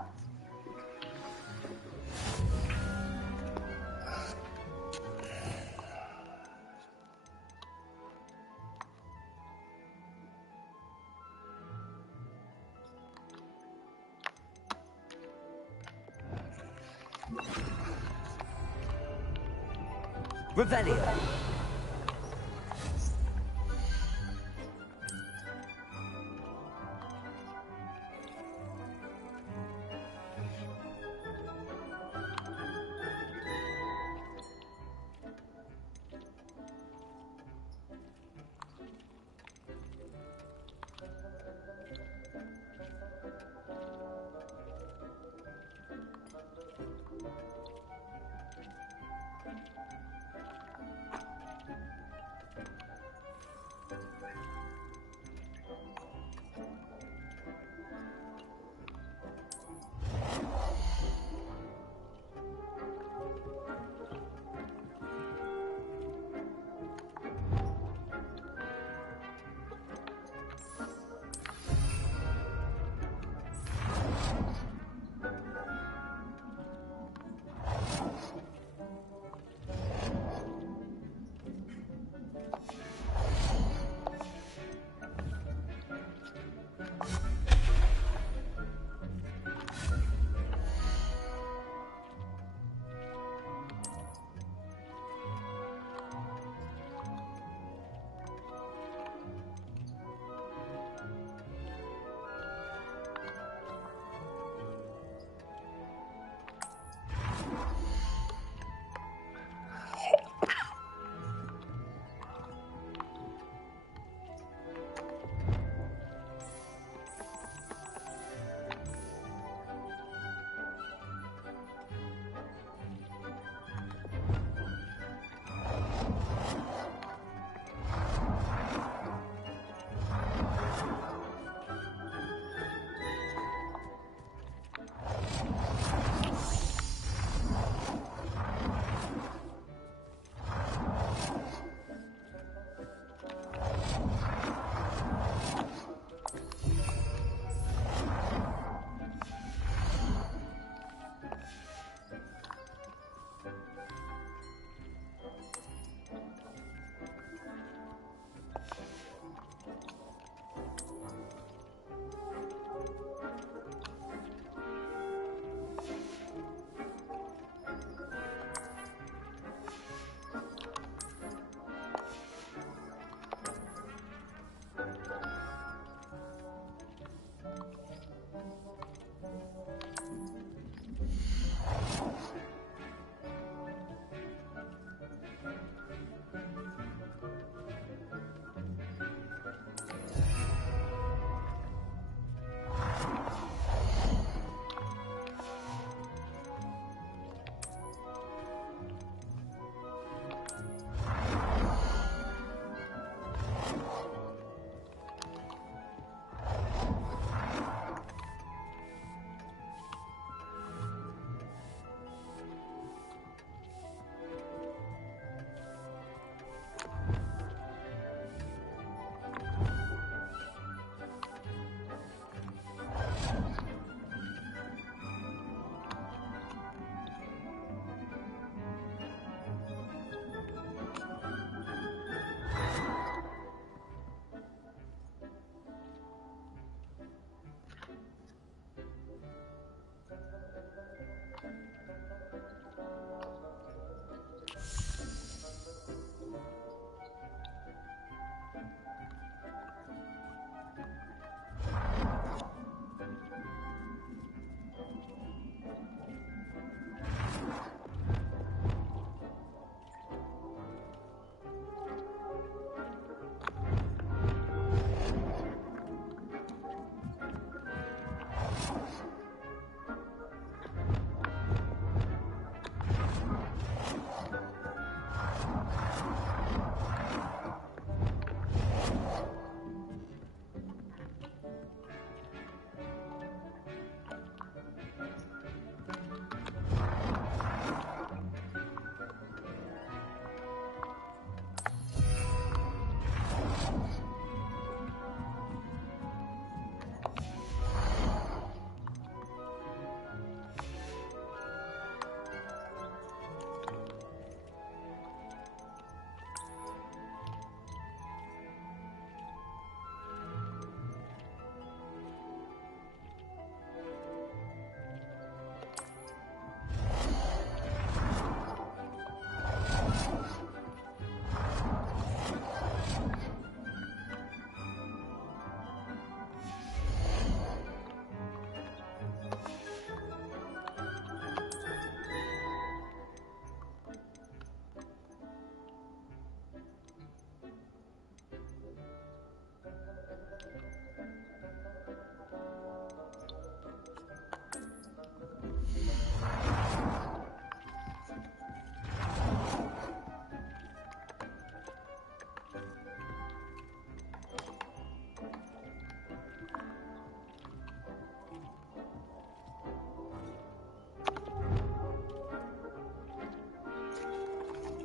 Revelio.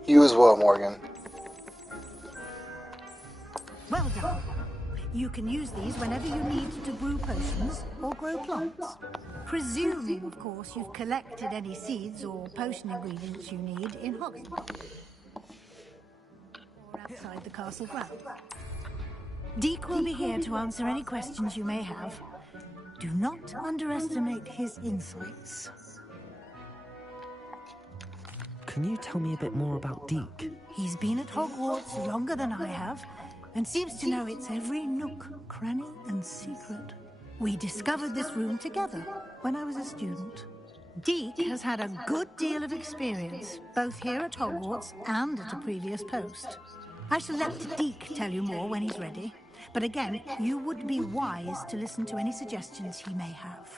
You as well, Morgan. Well done. You can use these whenever you need to brew potions or grow plants. Presuming, of course, you've collected any seeds or potion ingredients you need in Hogwart or outside the castle grounds. Deek will be here to answer any questions you may have. Do not underestimate his insights. Can you tell me a bit more about Deek? He's been at Hogwarts longer than I have, and seems to know its every nook, cranny, and secret. We discovered this room together when I was a student. Deek has had a good deal of experience, both here at Hogwarts and at a previous post. I shall let Deek tell you more when he's ready, but again, you would be wise to listen to any suggestions he may have.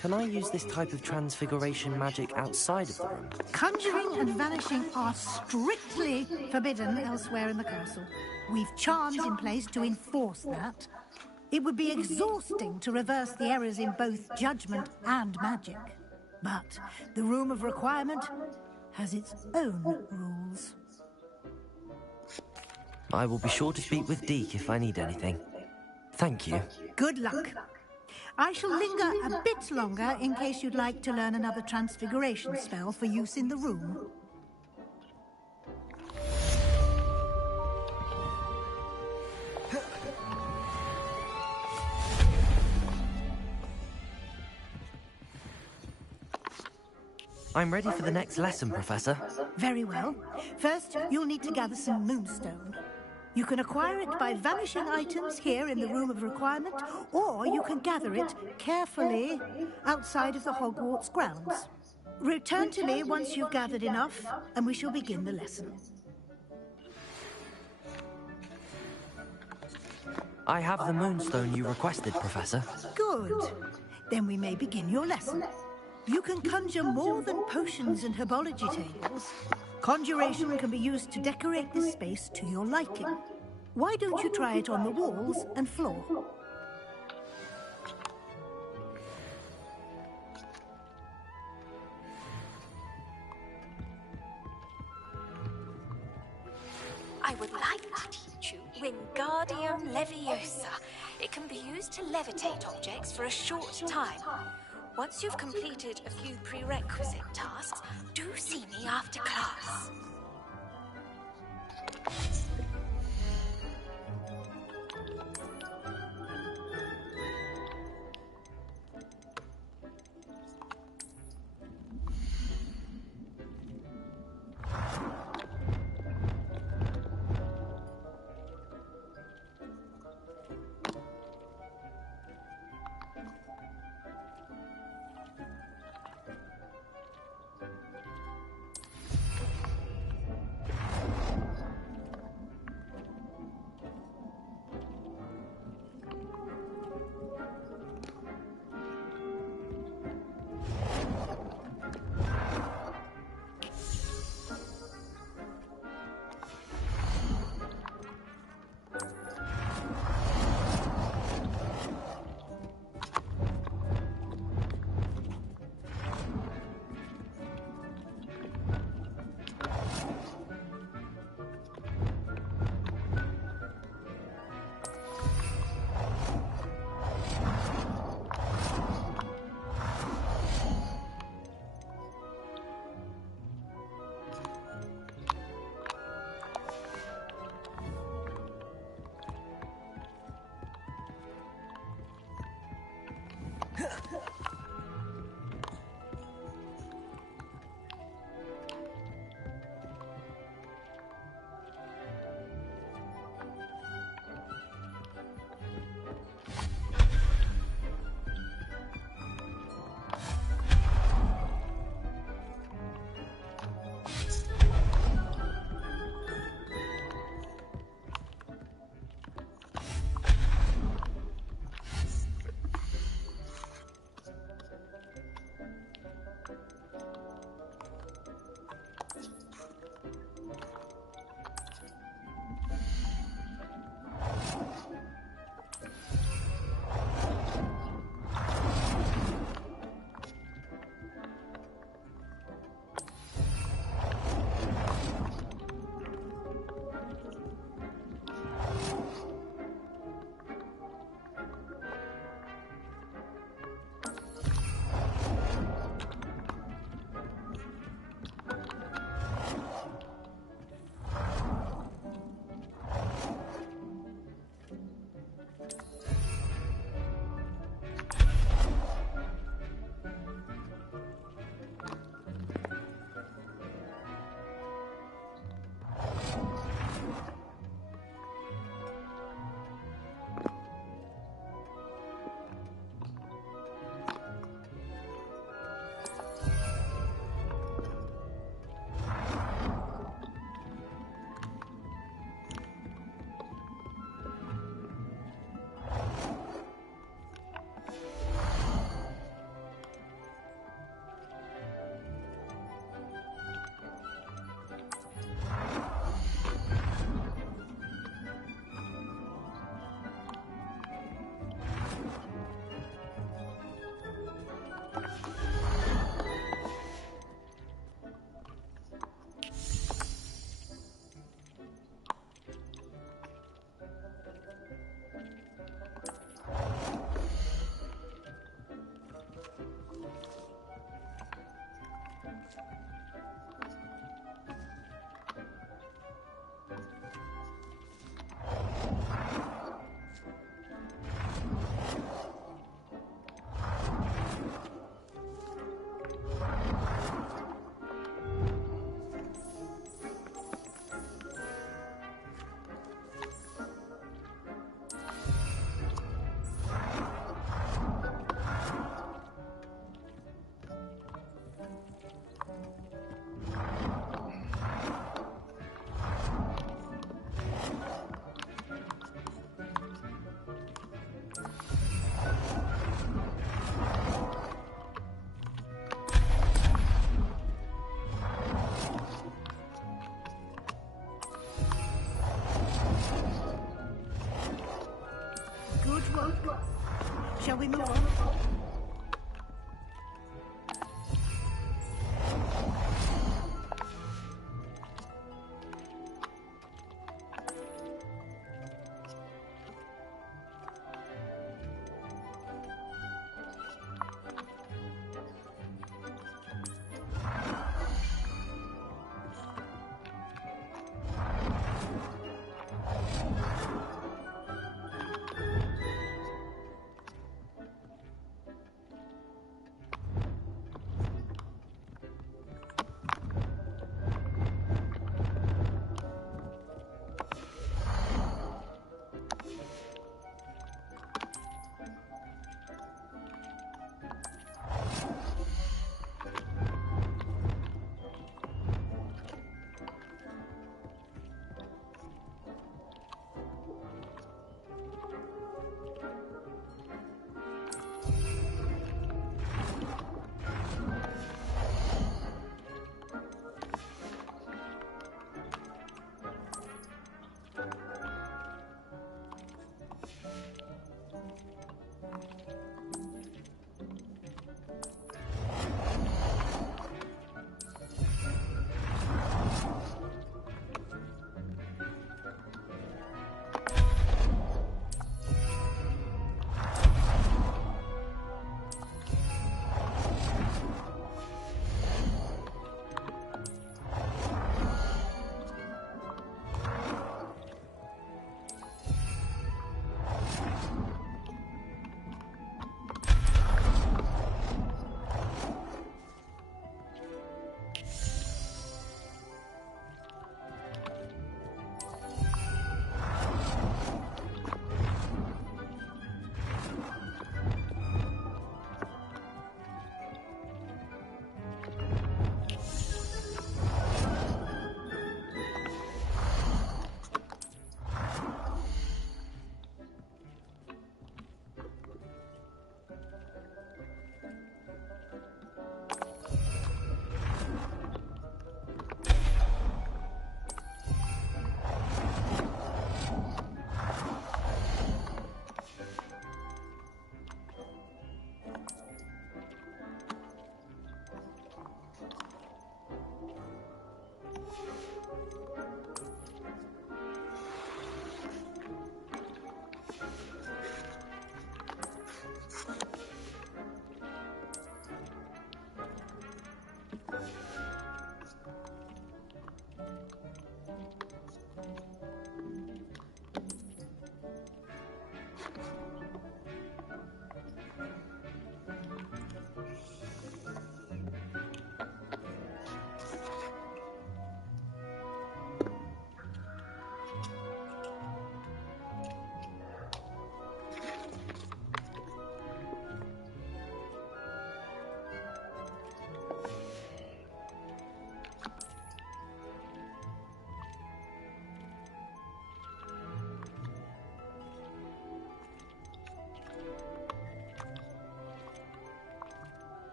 Can I use this type of transfiguration magic outside of the room? Conjuring and vanishing are strictly forbidden elsewhere in the castle. We've charms in place to enforce that. It would be exhausting to reverse the errors in both judgment and magic. But the Room of Requirement has its own rules. I will be sure to speak with Deek if I need anything. Thank you. Good luck. I shall linger a bit longer in case you'd like to learn another transfiguration spell for use in the room. I'm ready for the next lesson, Professor. Very well. First, you'll need to gather some moonstone. You can acquire it by vanishing items here in the Room of Requirement, or you can gather it carefully outside of the Hogwarts grounds. Return to me once you've gathered enough, and we shall begin the lesson. I have the moonstone you requested, Professor. Good. Then we may begin your lesson. You can conjure more than potions and herbology tables. Conjuration can be used to decorate this space to your liking. Why don't you try it on the walls and floor? I would like to teach you Wingardium Leviosa. It can be used to levitate objects for a short time. Once you've completed a few prerequisite tasks, do see me after class.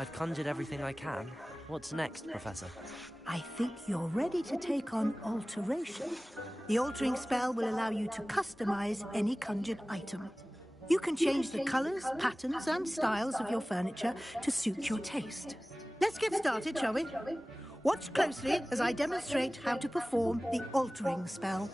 I've conjured everything I can. What's next, Professor? I think you're ready to take on alteration. The altering spell will allow you to customize any conjured item. You can change the colors, patterns, and styles of your furniture to suit your taste. Let's get started, shall we? Watch closely as I demonstrate how to perform the altering spell.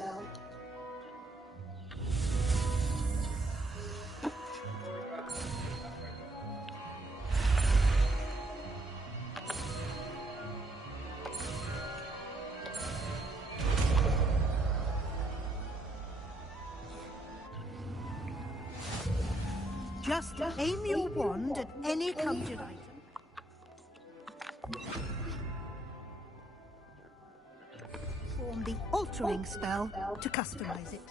Just aim your wand at any conjured item. Form the altering spell to customize it.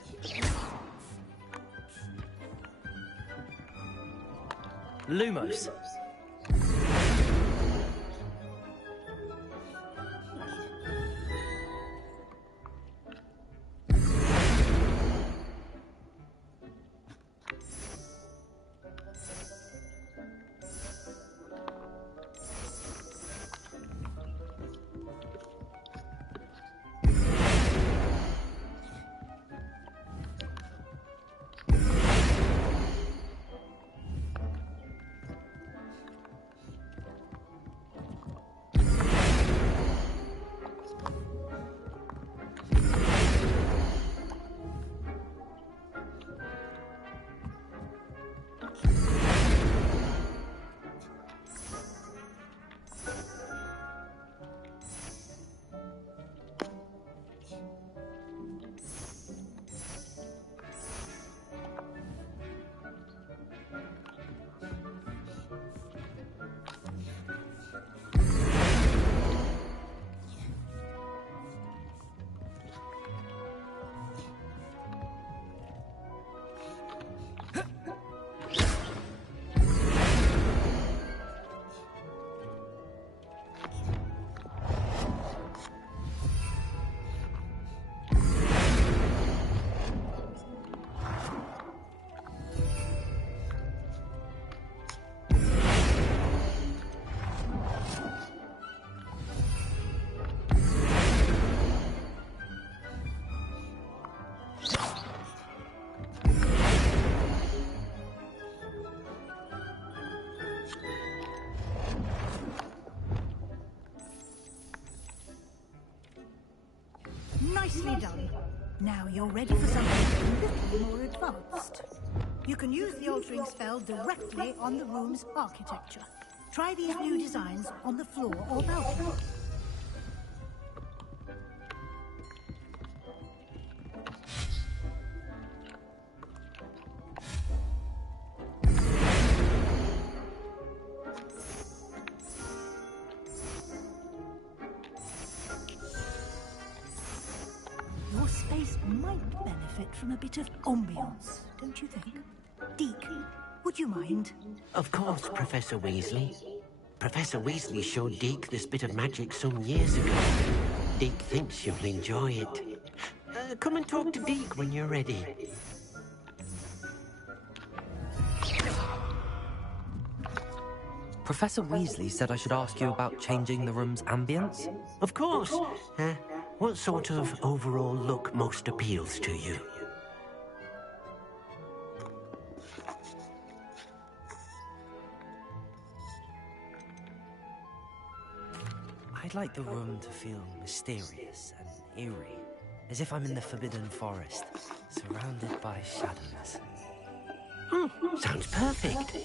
Lumos. Nicely done. Now you're ready for something a little more advanced. You can use the altering spell directly on the room's architecture. Try these new designs on the floor or balcony. Your space might benefit from a bit of ambience, don't you think? Deke, would you mind? Of course, Professor Weasley. Professor Weasley showed Deke this bit of magic some years ago. Deke thinks you'll enjoy it. Come and talk to Deke when you're ready. Professor Weasley said I should ask you about changing the room's ambience? Of course. What sort of overall look most appeals to you? I'd like the room to feel mysterious and eerie, as if I'm in the Forbidden Forest, surrounded by shadows. Sounds perfect.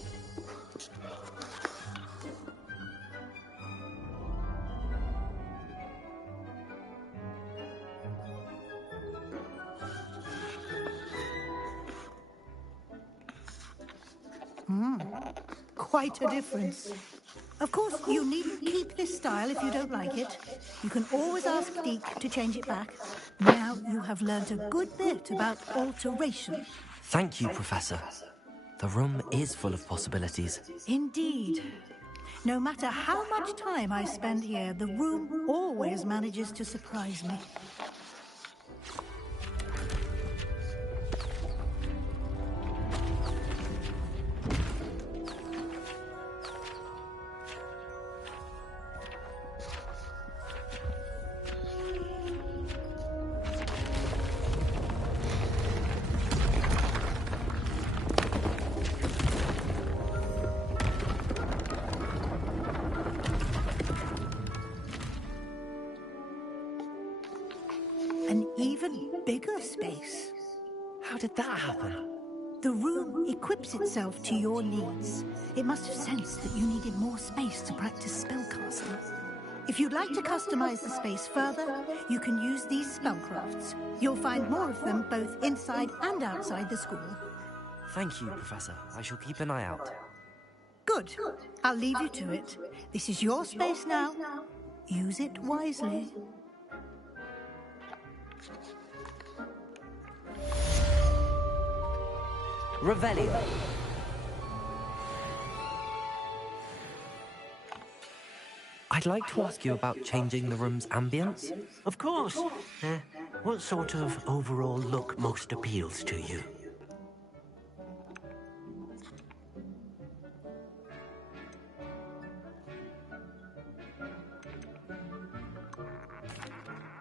Quite a difference. Of course, you needn't keep this style if you don't like it. You can always ask Deke to change it back. Now you have learnt a good bit about alteration. Thank you, Professor. The room is full of possibilities. Indeed. No matter how much time I spend here, the room always manages to surprise me. An even bigger space. How did that happen? The room equips itself to your needs. It must have sensed that you needed more space to practice spellcasting. If you'd like to customize the space further, you can use these spellcrafts. You'll find more of them both inside and outside the school. Thank you, Professor. I shall keep an eye out. Good. I'll leave you to it. This is your space now. Use it wisely. Revelio. I'd like to ask you about changing the room's ambience. Of course. What sort of overall look most appeals to you?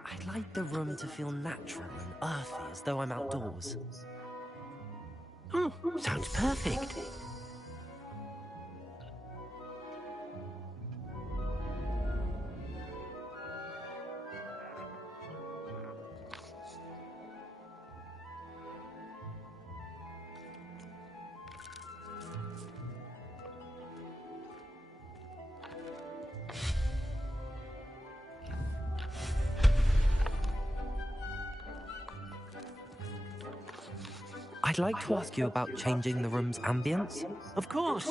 I'd like the room to feel natural and earthy, as though I'm outdoors. Oh, sounds perfect. I'd like to ask you about changing the room's ambience. Of course.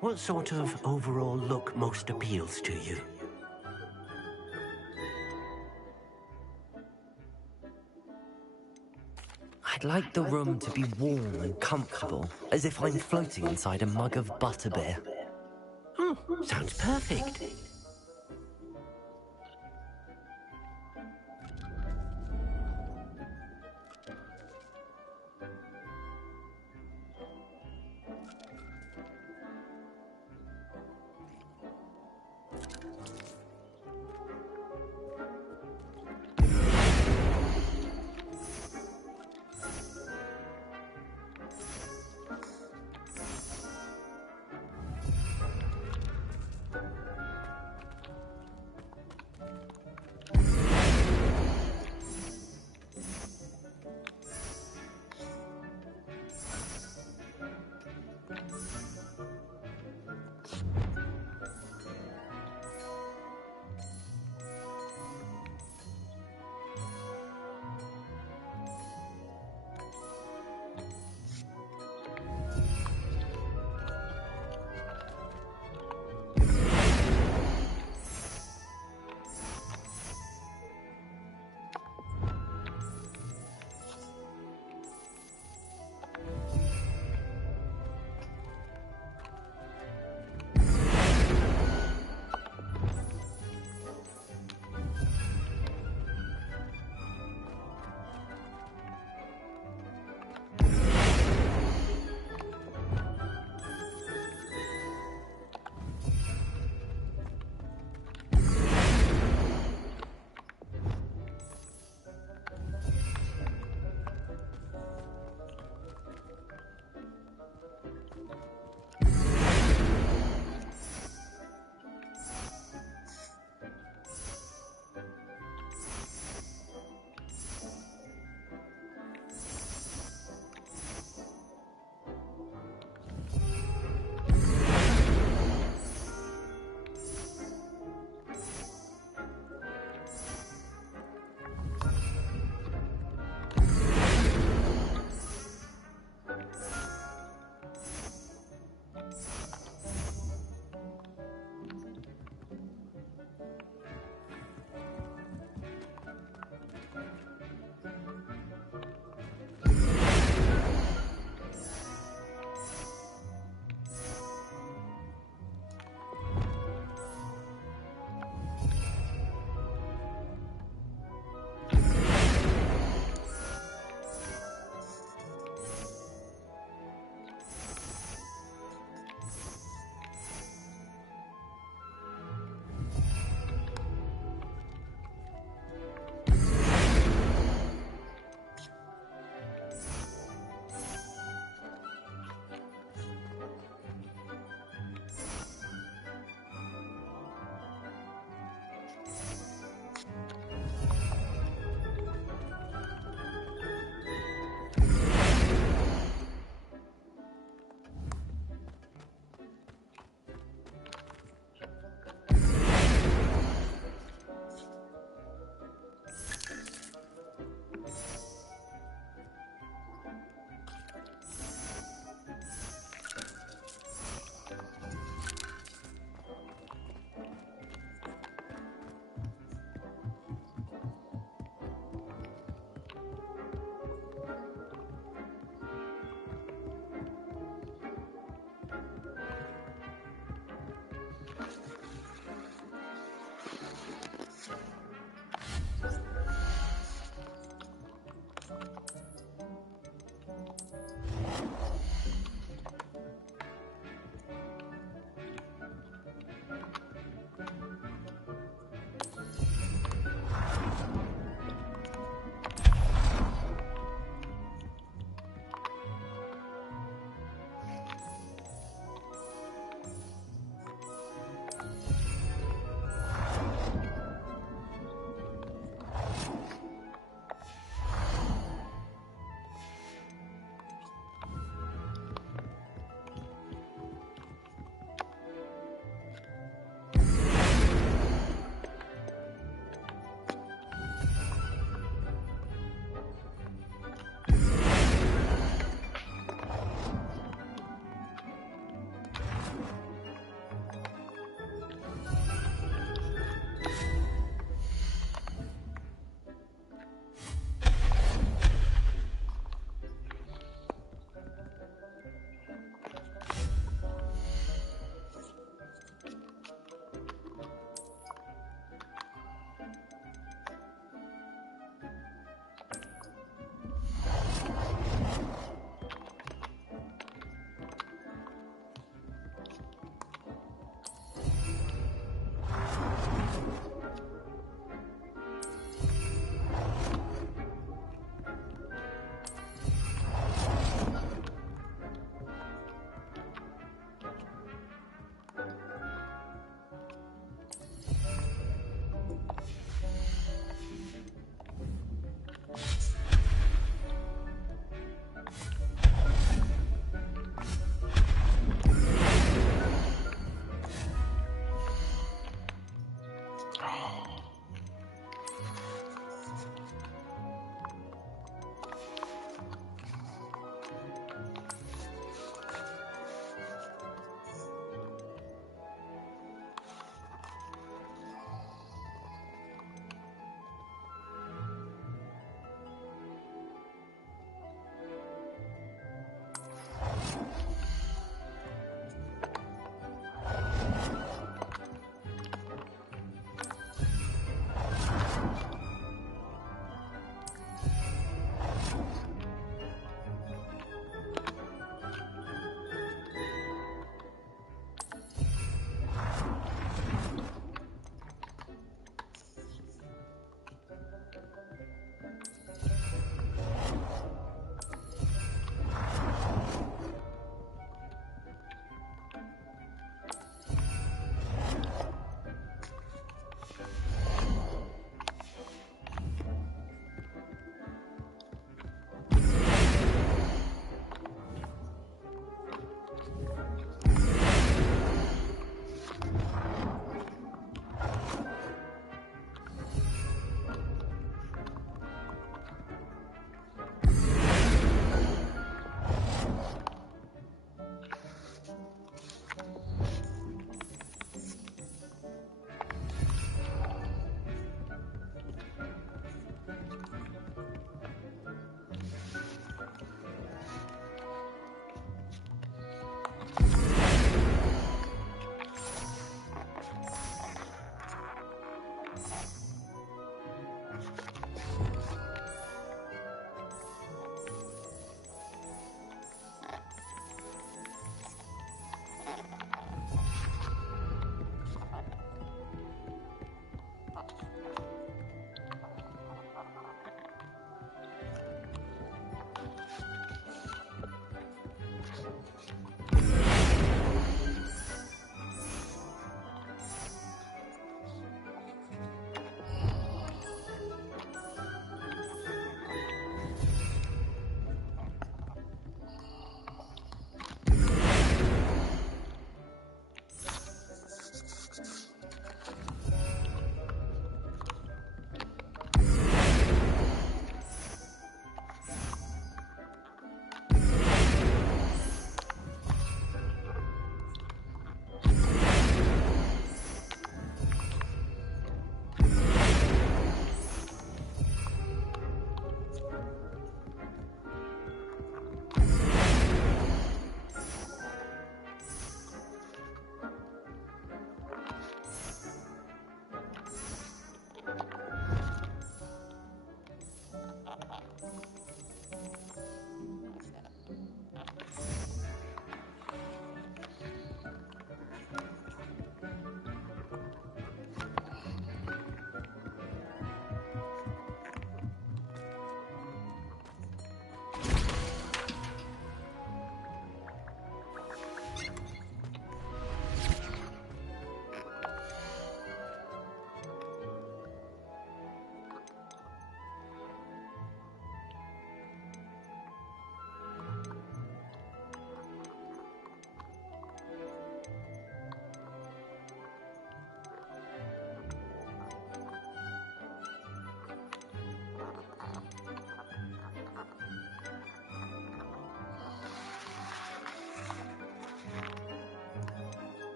What sort of overall look most appeals to you? I'd like the room to be warm and comfortable, as if I'm floating inside a mug of butterbeer. Oh, sounds perfect.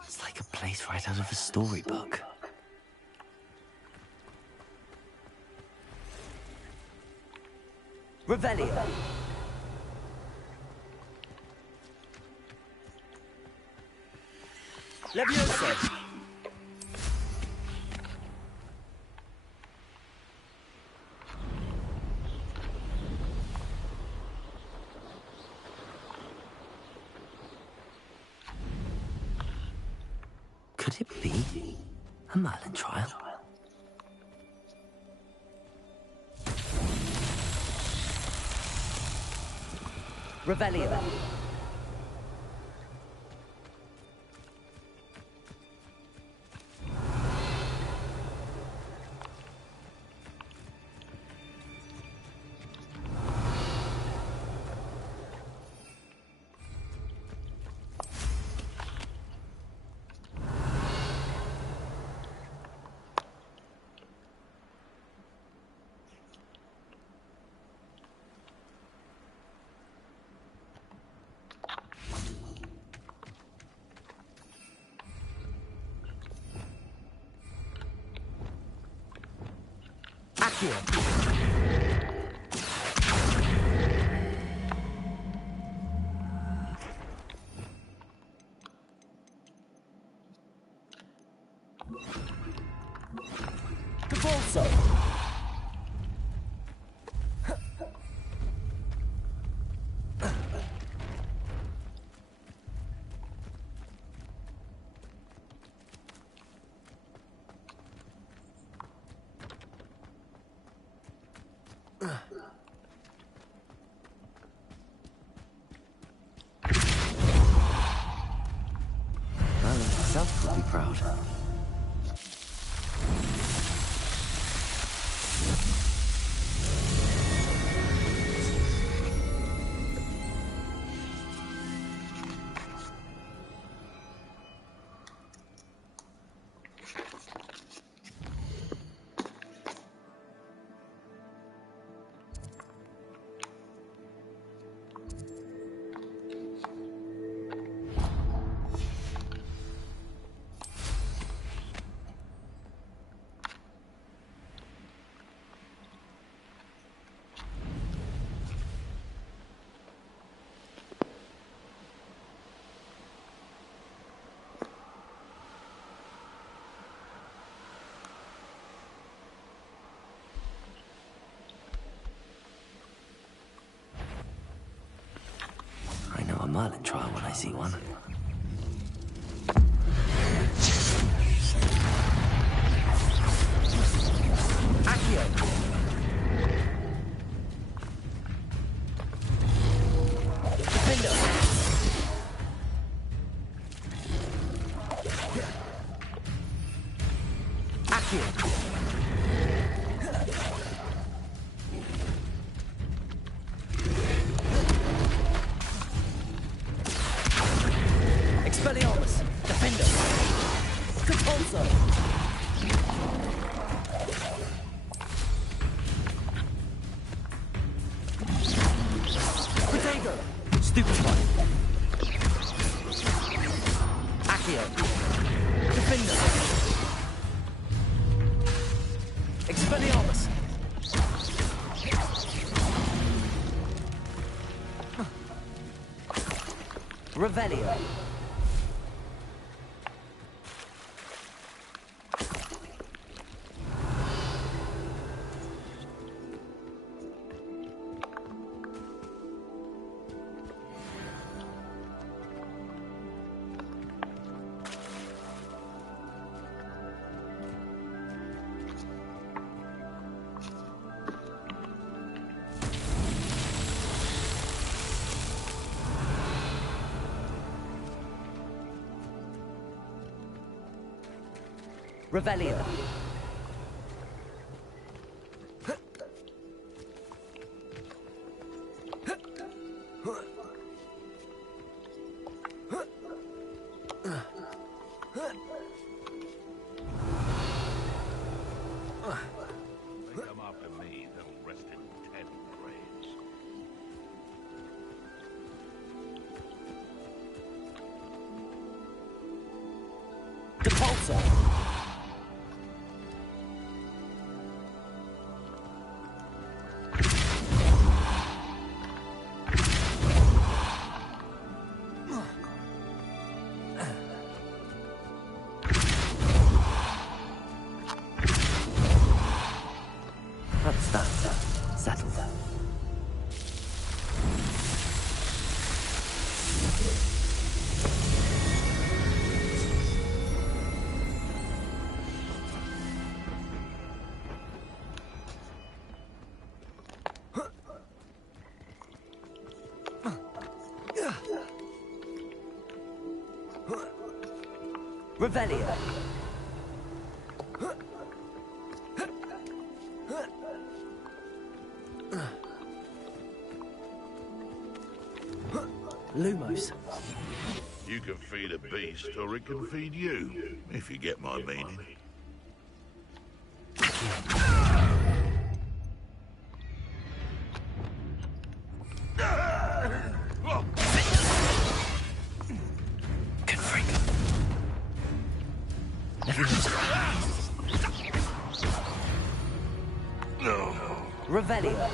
It's like a place right out of a storybook. Revelio. Leviosa. Could it be a Merlin trial? Revelio. Accio. Cavolso. Merlin himself would be proud. I know a Merlin trial when I see one. Accio. Defender. Accio. Expelliarmus. Defender. Cavolso. Protego. Stupefy. Accio. Defender. Expelliarmus. Revelio. Revelio. They come after me, they'll rest in 10 graves. Revelio. Lumos. You can feed a beast, or it can feed you, if you get my meaning. Good freak. Revelio.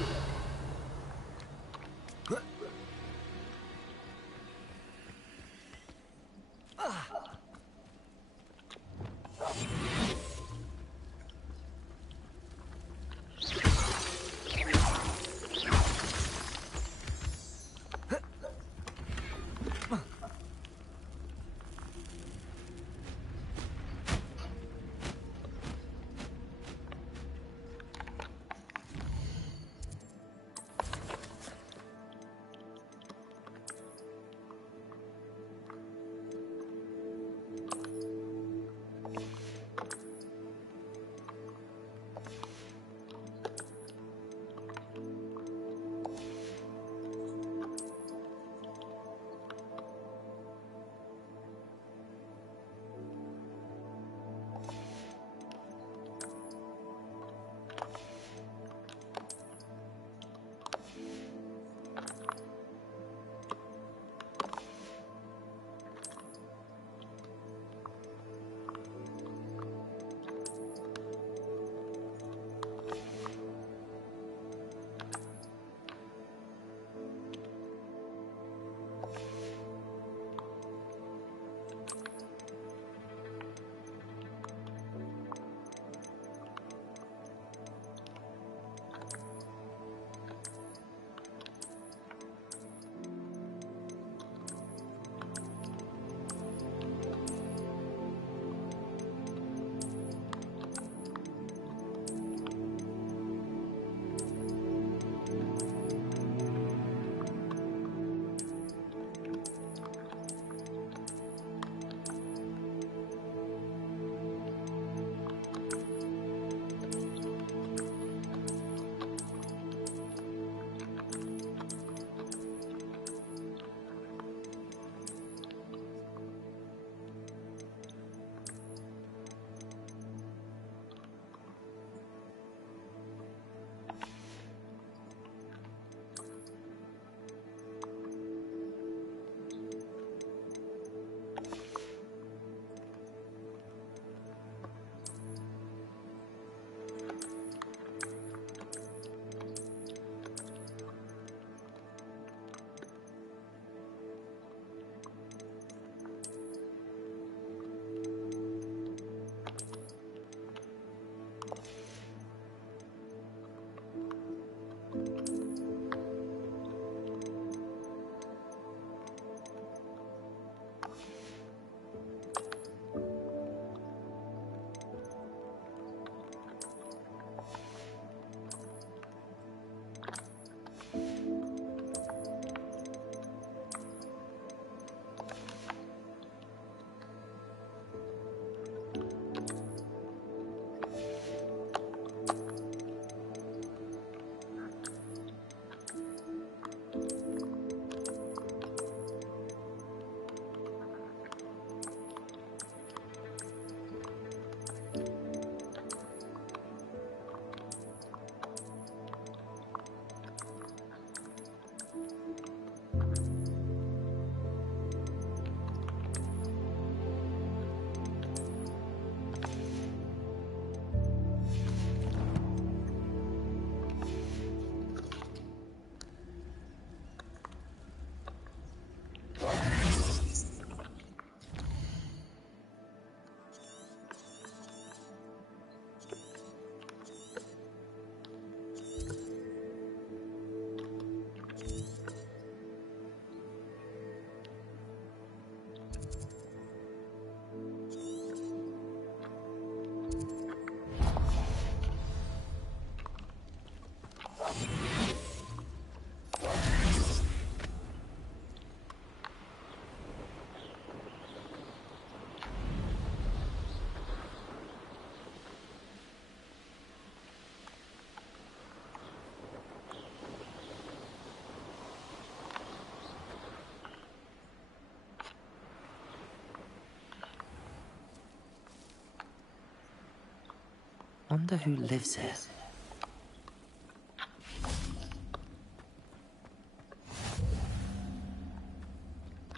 Wonder who lives here.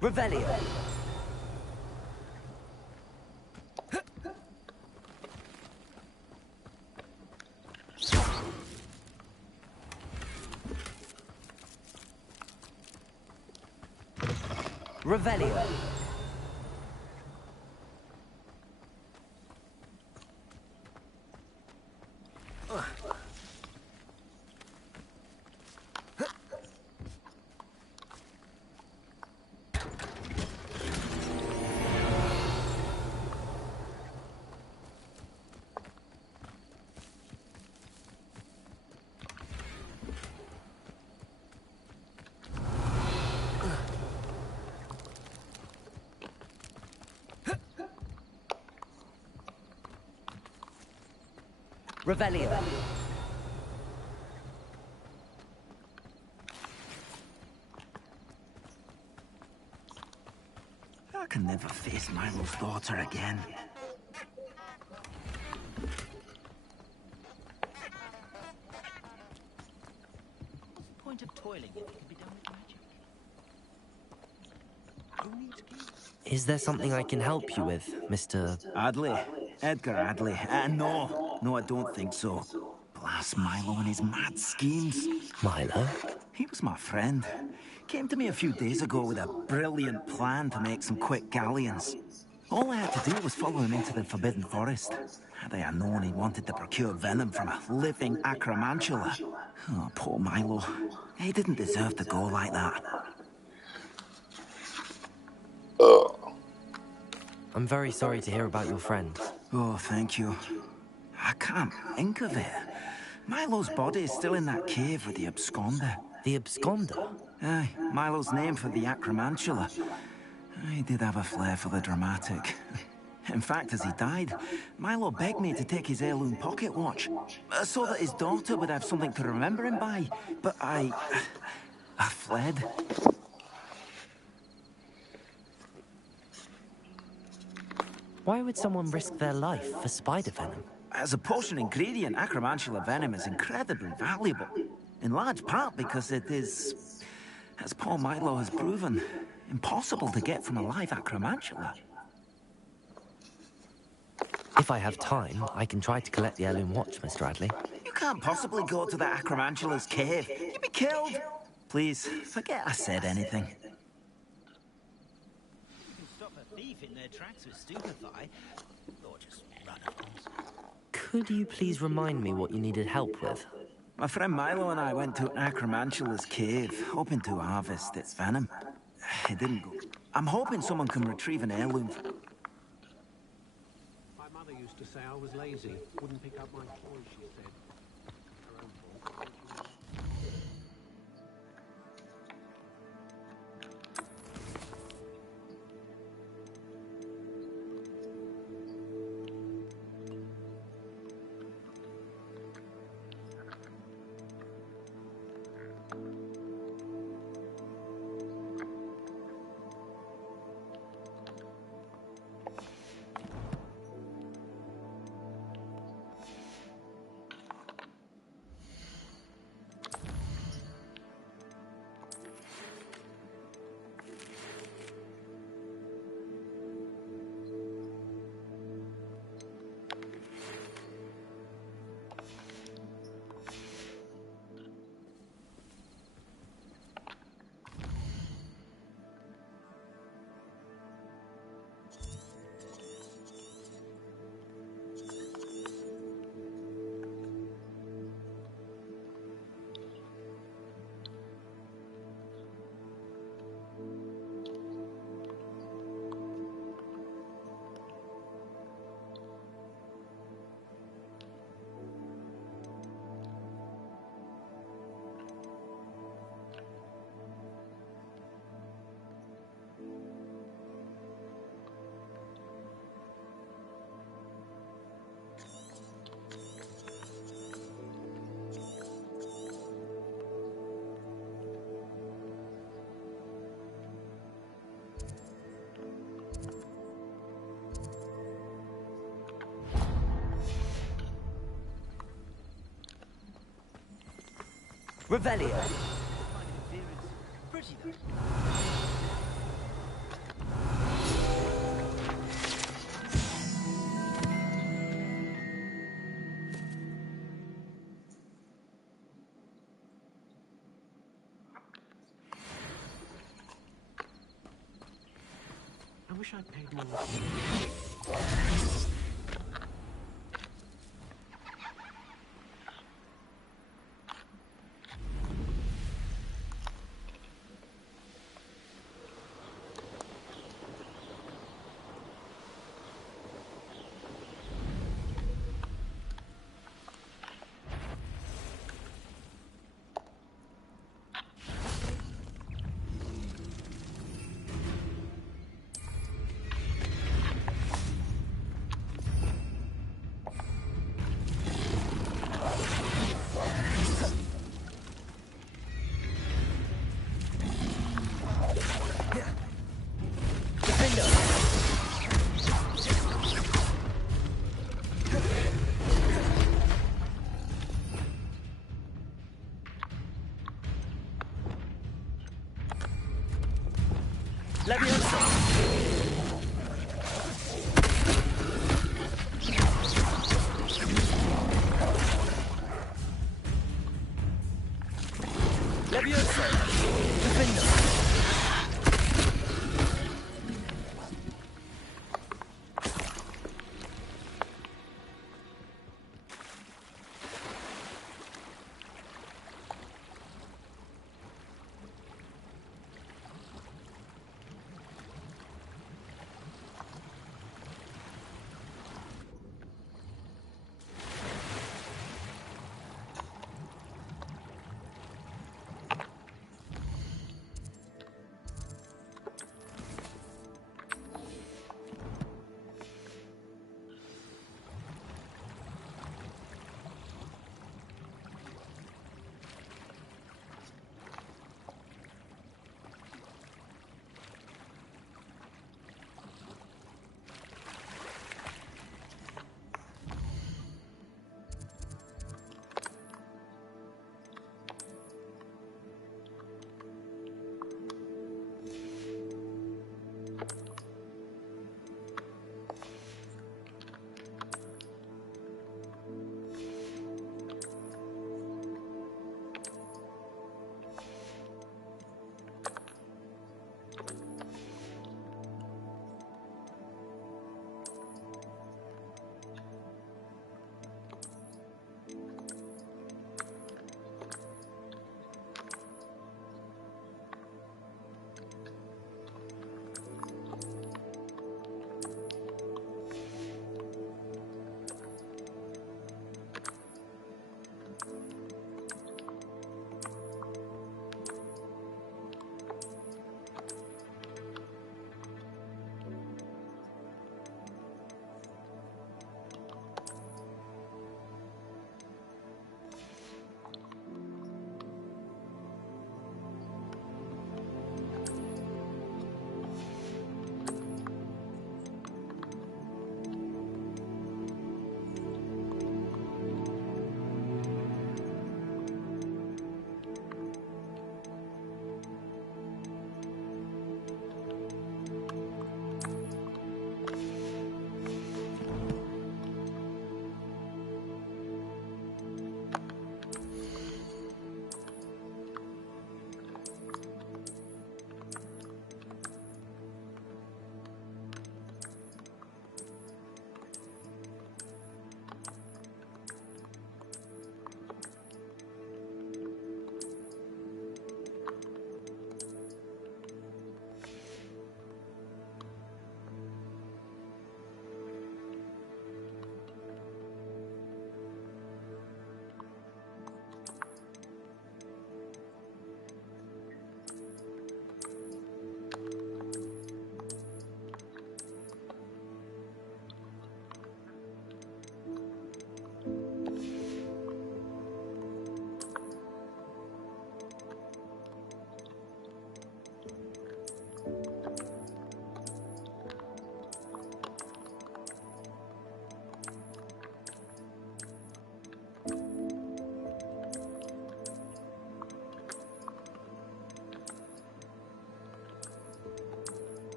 Revelio. Revelio. Revelio. I can never face Milo's daughter again. What's the point of toiling if it can be done with magic? Who needs keys? Is there something I can help you with, Mr. Adley. Edgar Adley. No, I don't think so. Blast Milo and his mad schemes. Milo? He was my friend. Came to me a few days ago with a brilliant plan to make some quick galleons. All I had to do was follow him into the Forbidden Forest. Had I known he wanted to procure venom from a living acromantula. Oh, poor Milo. He didn't deserve to go like that. I'm very sorry to hear about your friend. Oh, thank you. I can't think of it. Milo's body is still in that cave with the absconder. The absconder? Aye, Milo's name for the acromantula. He did have a flair for the dramatic. In fact, as he died, Milo begged me to take his heirloom pocket watch, so that his daughter would have something to remember him by. But I fled. Why would someone risk their life for spider venom? As a potion ingredient, acromantula venom is incredibly valuable. In large part because it is, as poor Milo has proven, impossible to get from a live acromantula. If I have time, I can try to collect the heirloom watch, Mr. Adley. You can't possibly go to the acromantula's cave. You'd be killed. Please, forget I said anything. Stop a thief in their tracks with stupefy, or just run across. Could you please remind me what you needed help with? My friend Milo and I went to an acromantula's cave, hoping to harvest its venom. It didn't go. I'm hoping someone can retrieve an heirloom. My mother used to say I was lazy, wouldn't pick up my toys, she said. Her own fault. Revelio. Pretty though. I wish I'd paid more.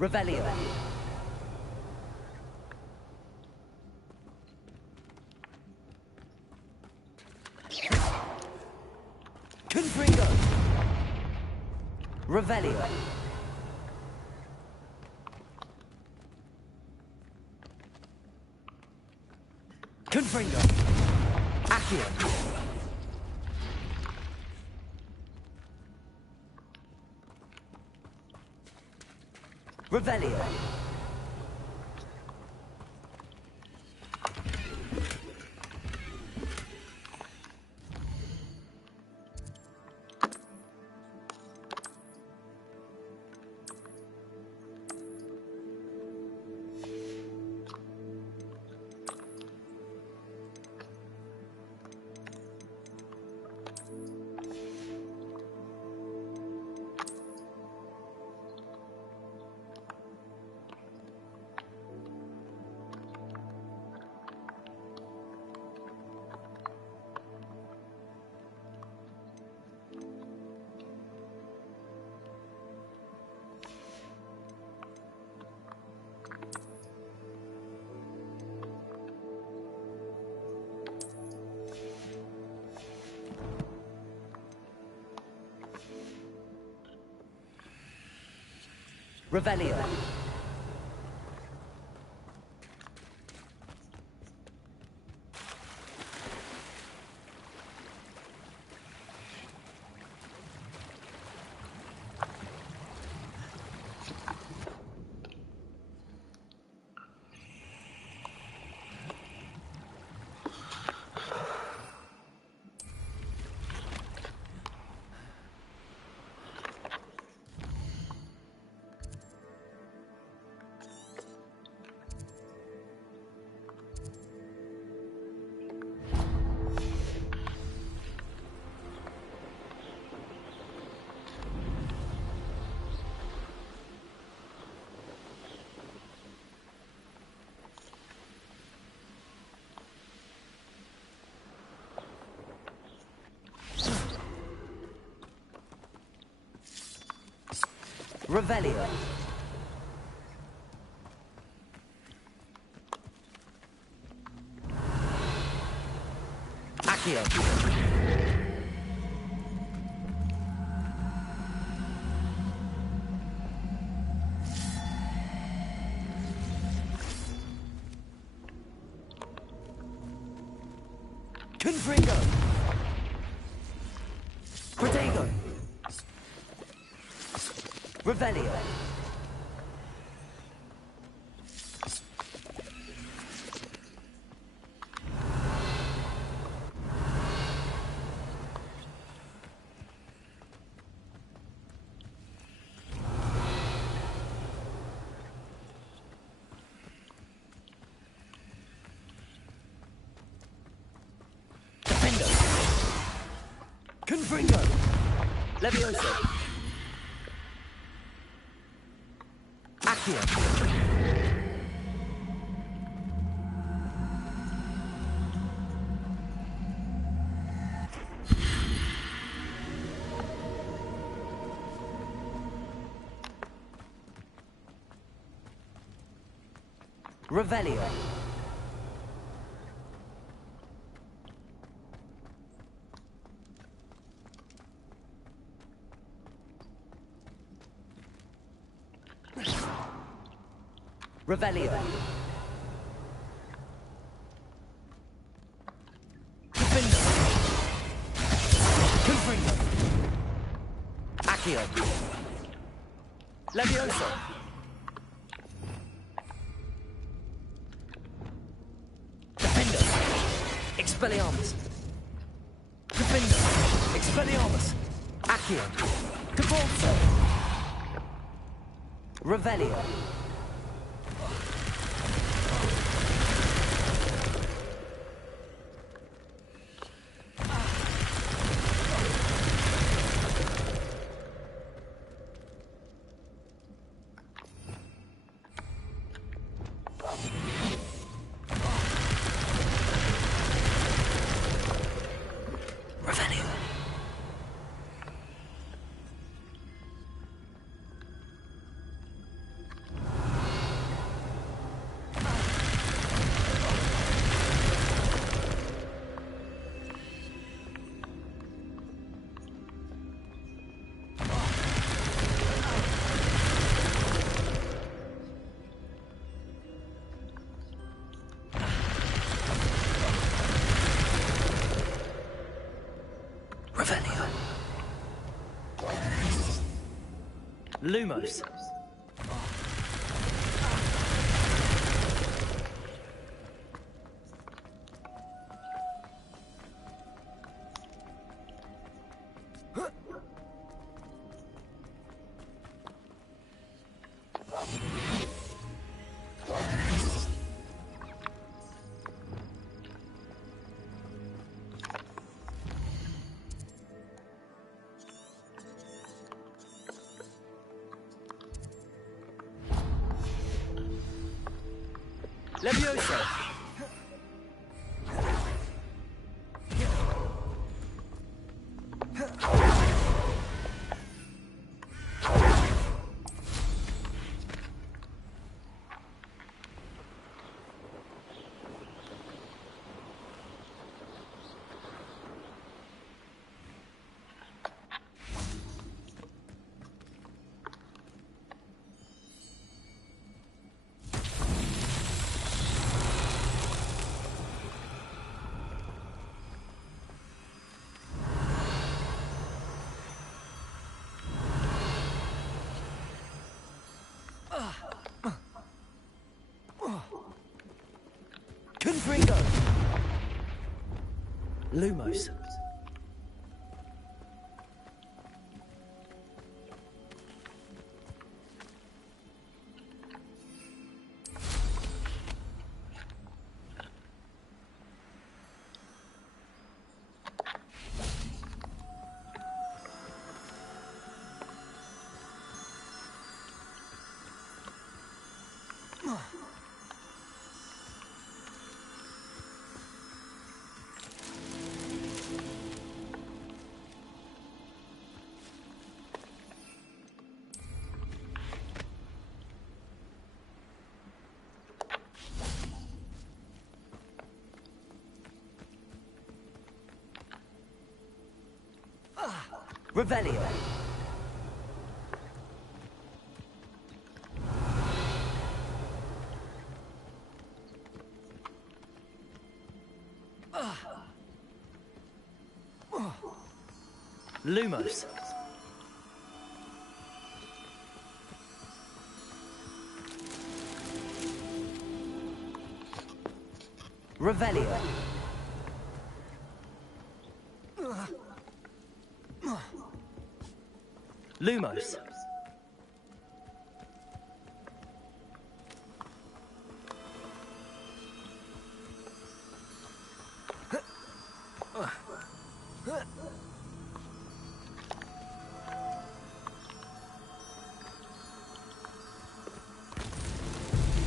Revelio. Confringo. Revelio. Confringo. Accio. Revelio. Revelio. Revelio. Accio. Confringo. Protego. Revelio. Defendo. Confringo. Levioso. Accio. Revelio. Revelio. Defendo. Confringo. Accio. Levioso. Defendo. Expelliarmus. Defendo. Expelliarmus. Accio. Cavalso. Revelio. Revelio. Lumos. Levioso. Confringo. Lumos. Revelio. Lumos. Revelio. Lumos.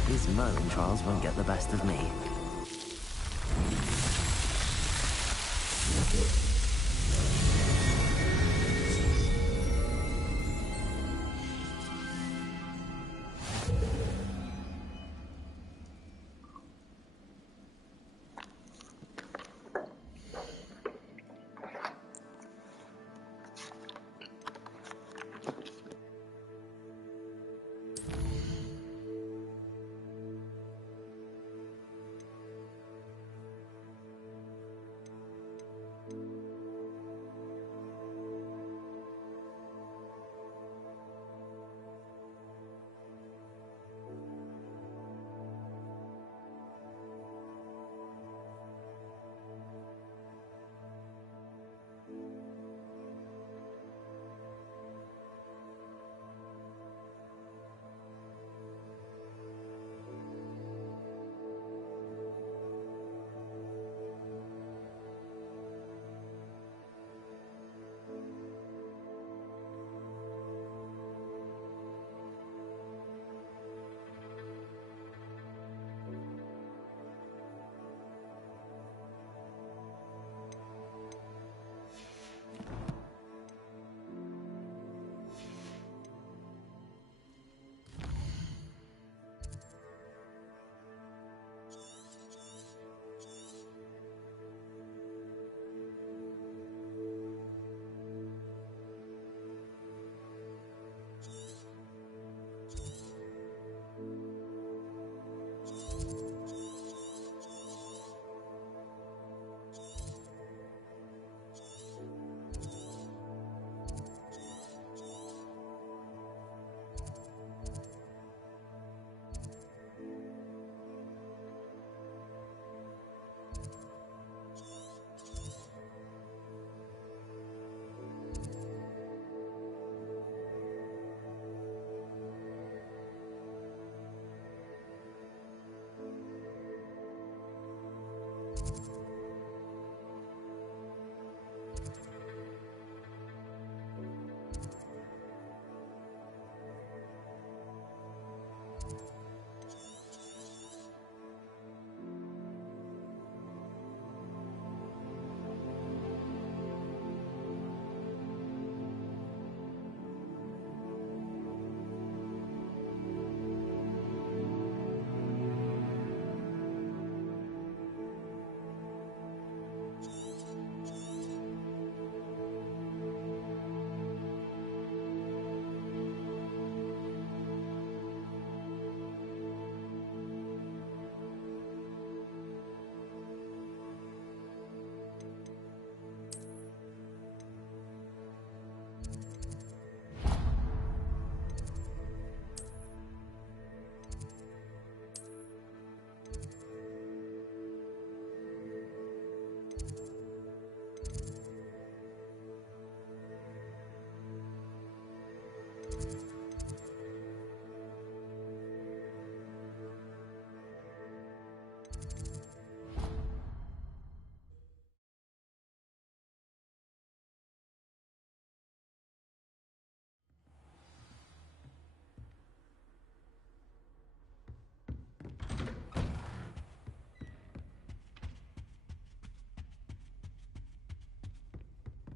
These Merlin trials won't get the best of me.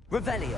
Revelio.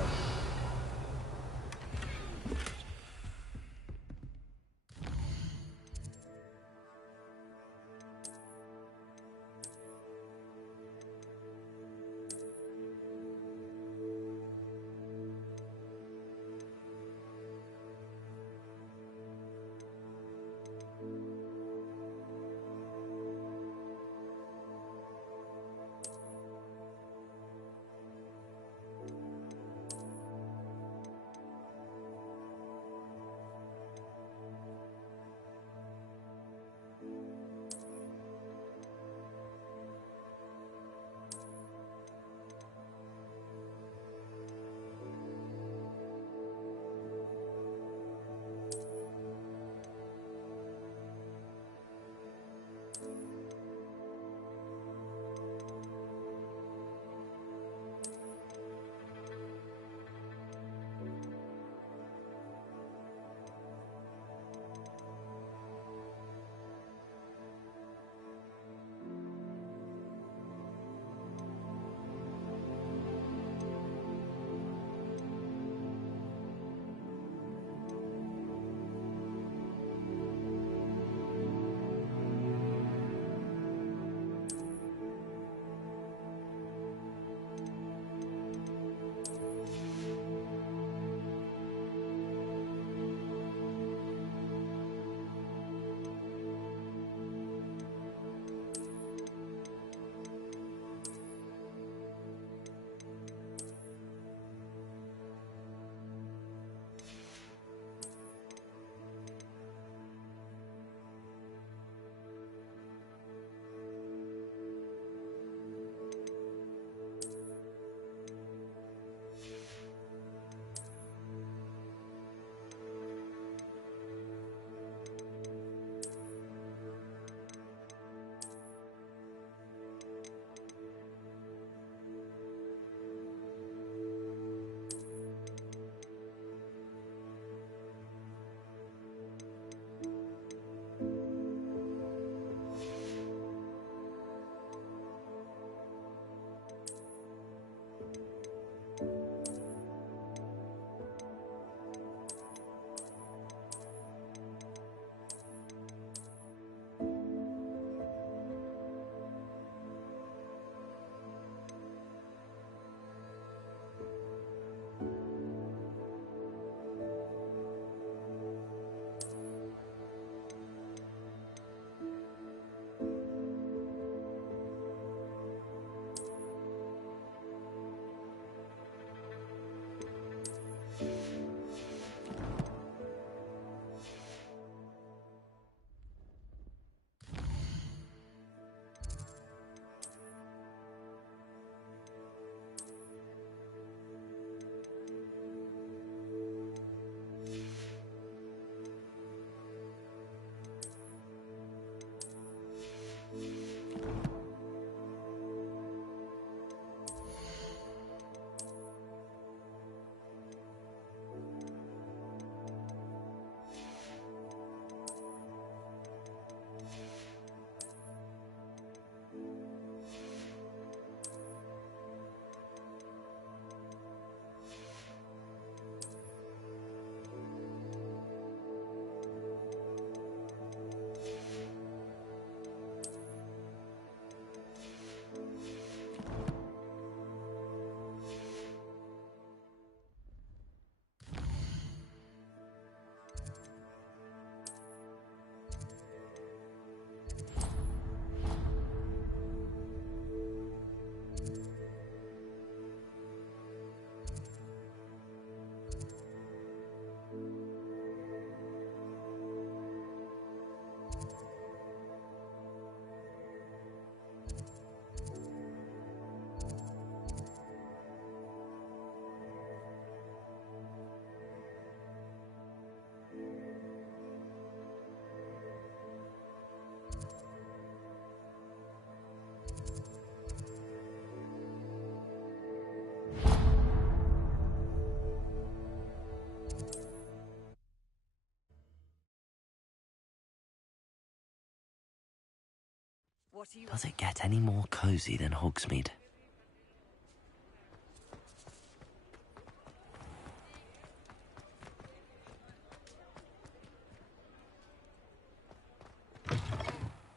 Does it get any more cozy than Hogsmeade?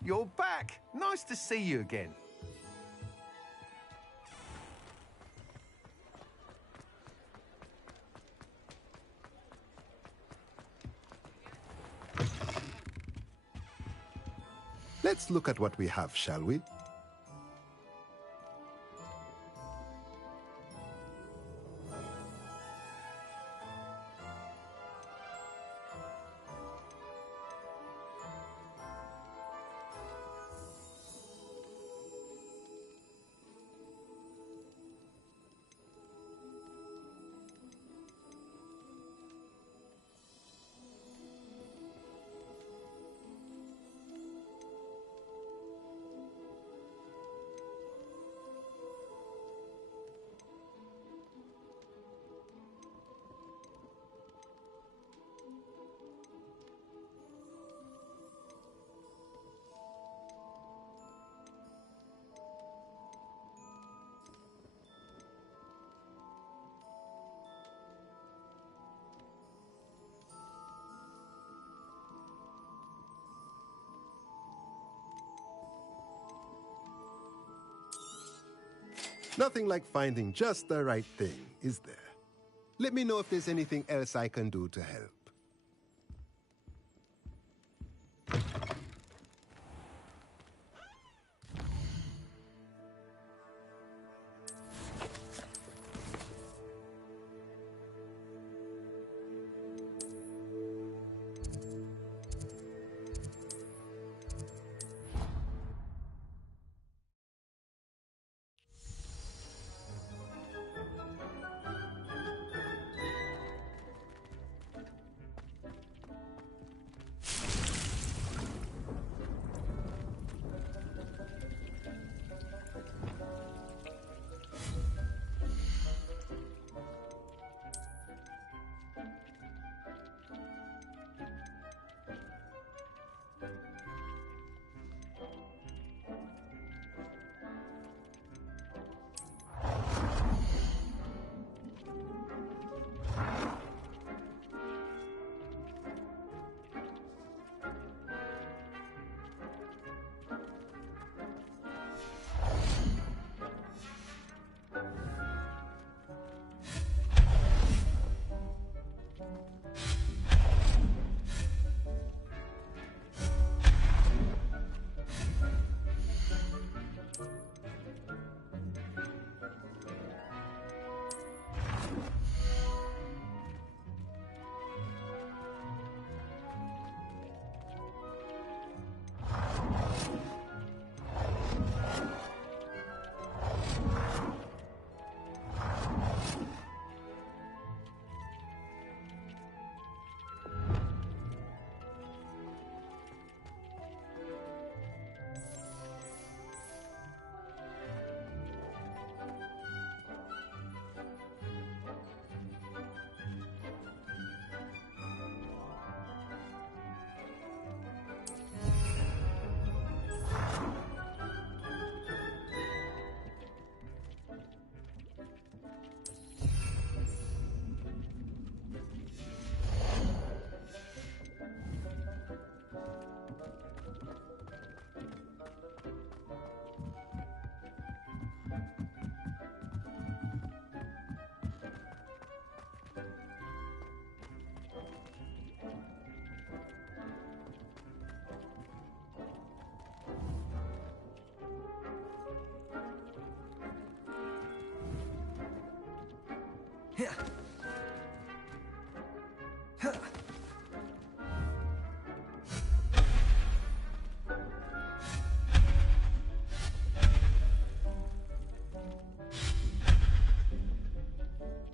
You're back. Nice to see you again. Let's look at what we have, shall we? Nothing like finding just the right thing, is there? Let me know if there's anything else I can do to help.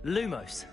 Lumos.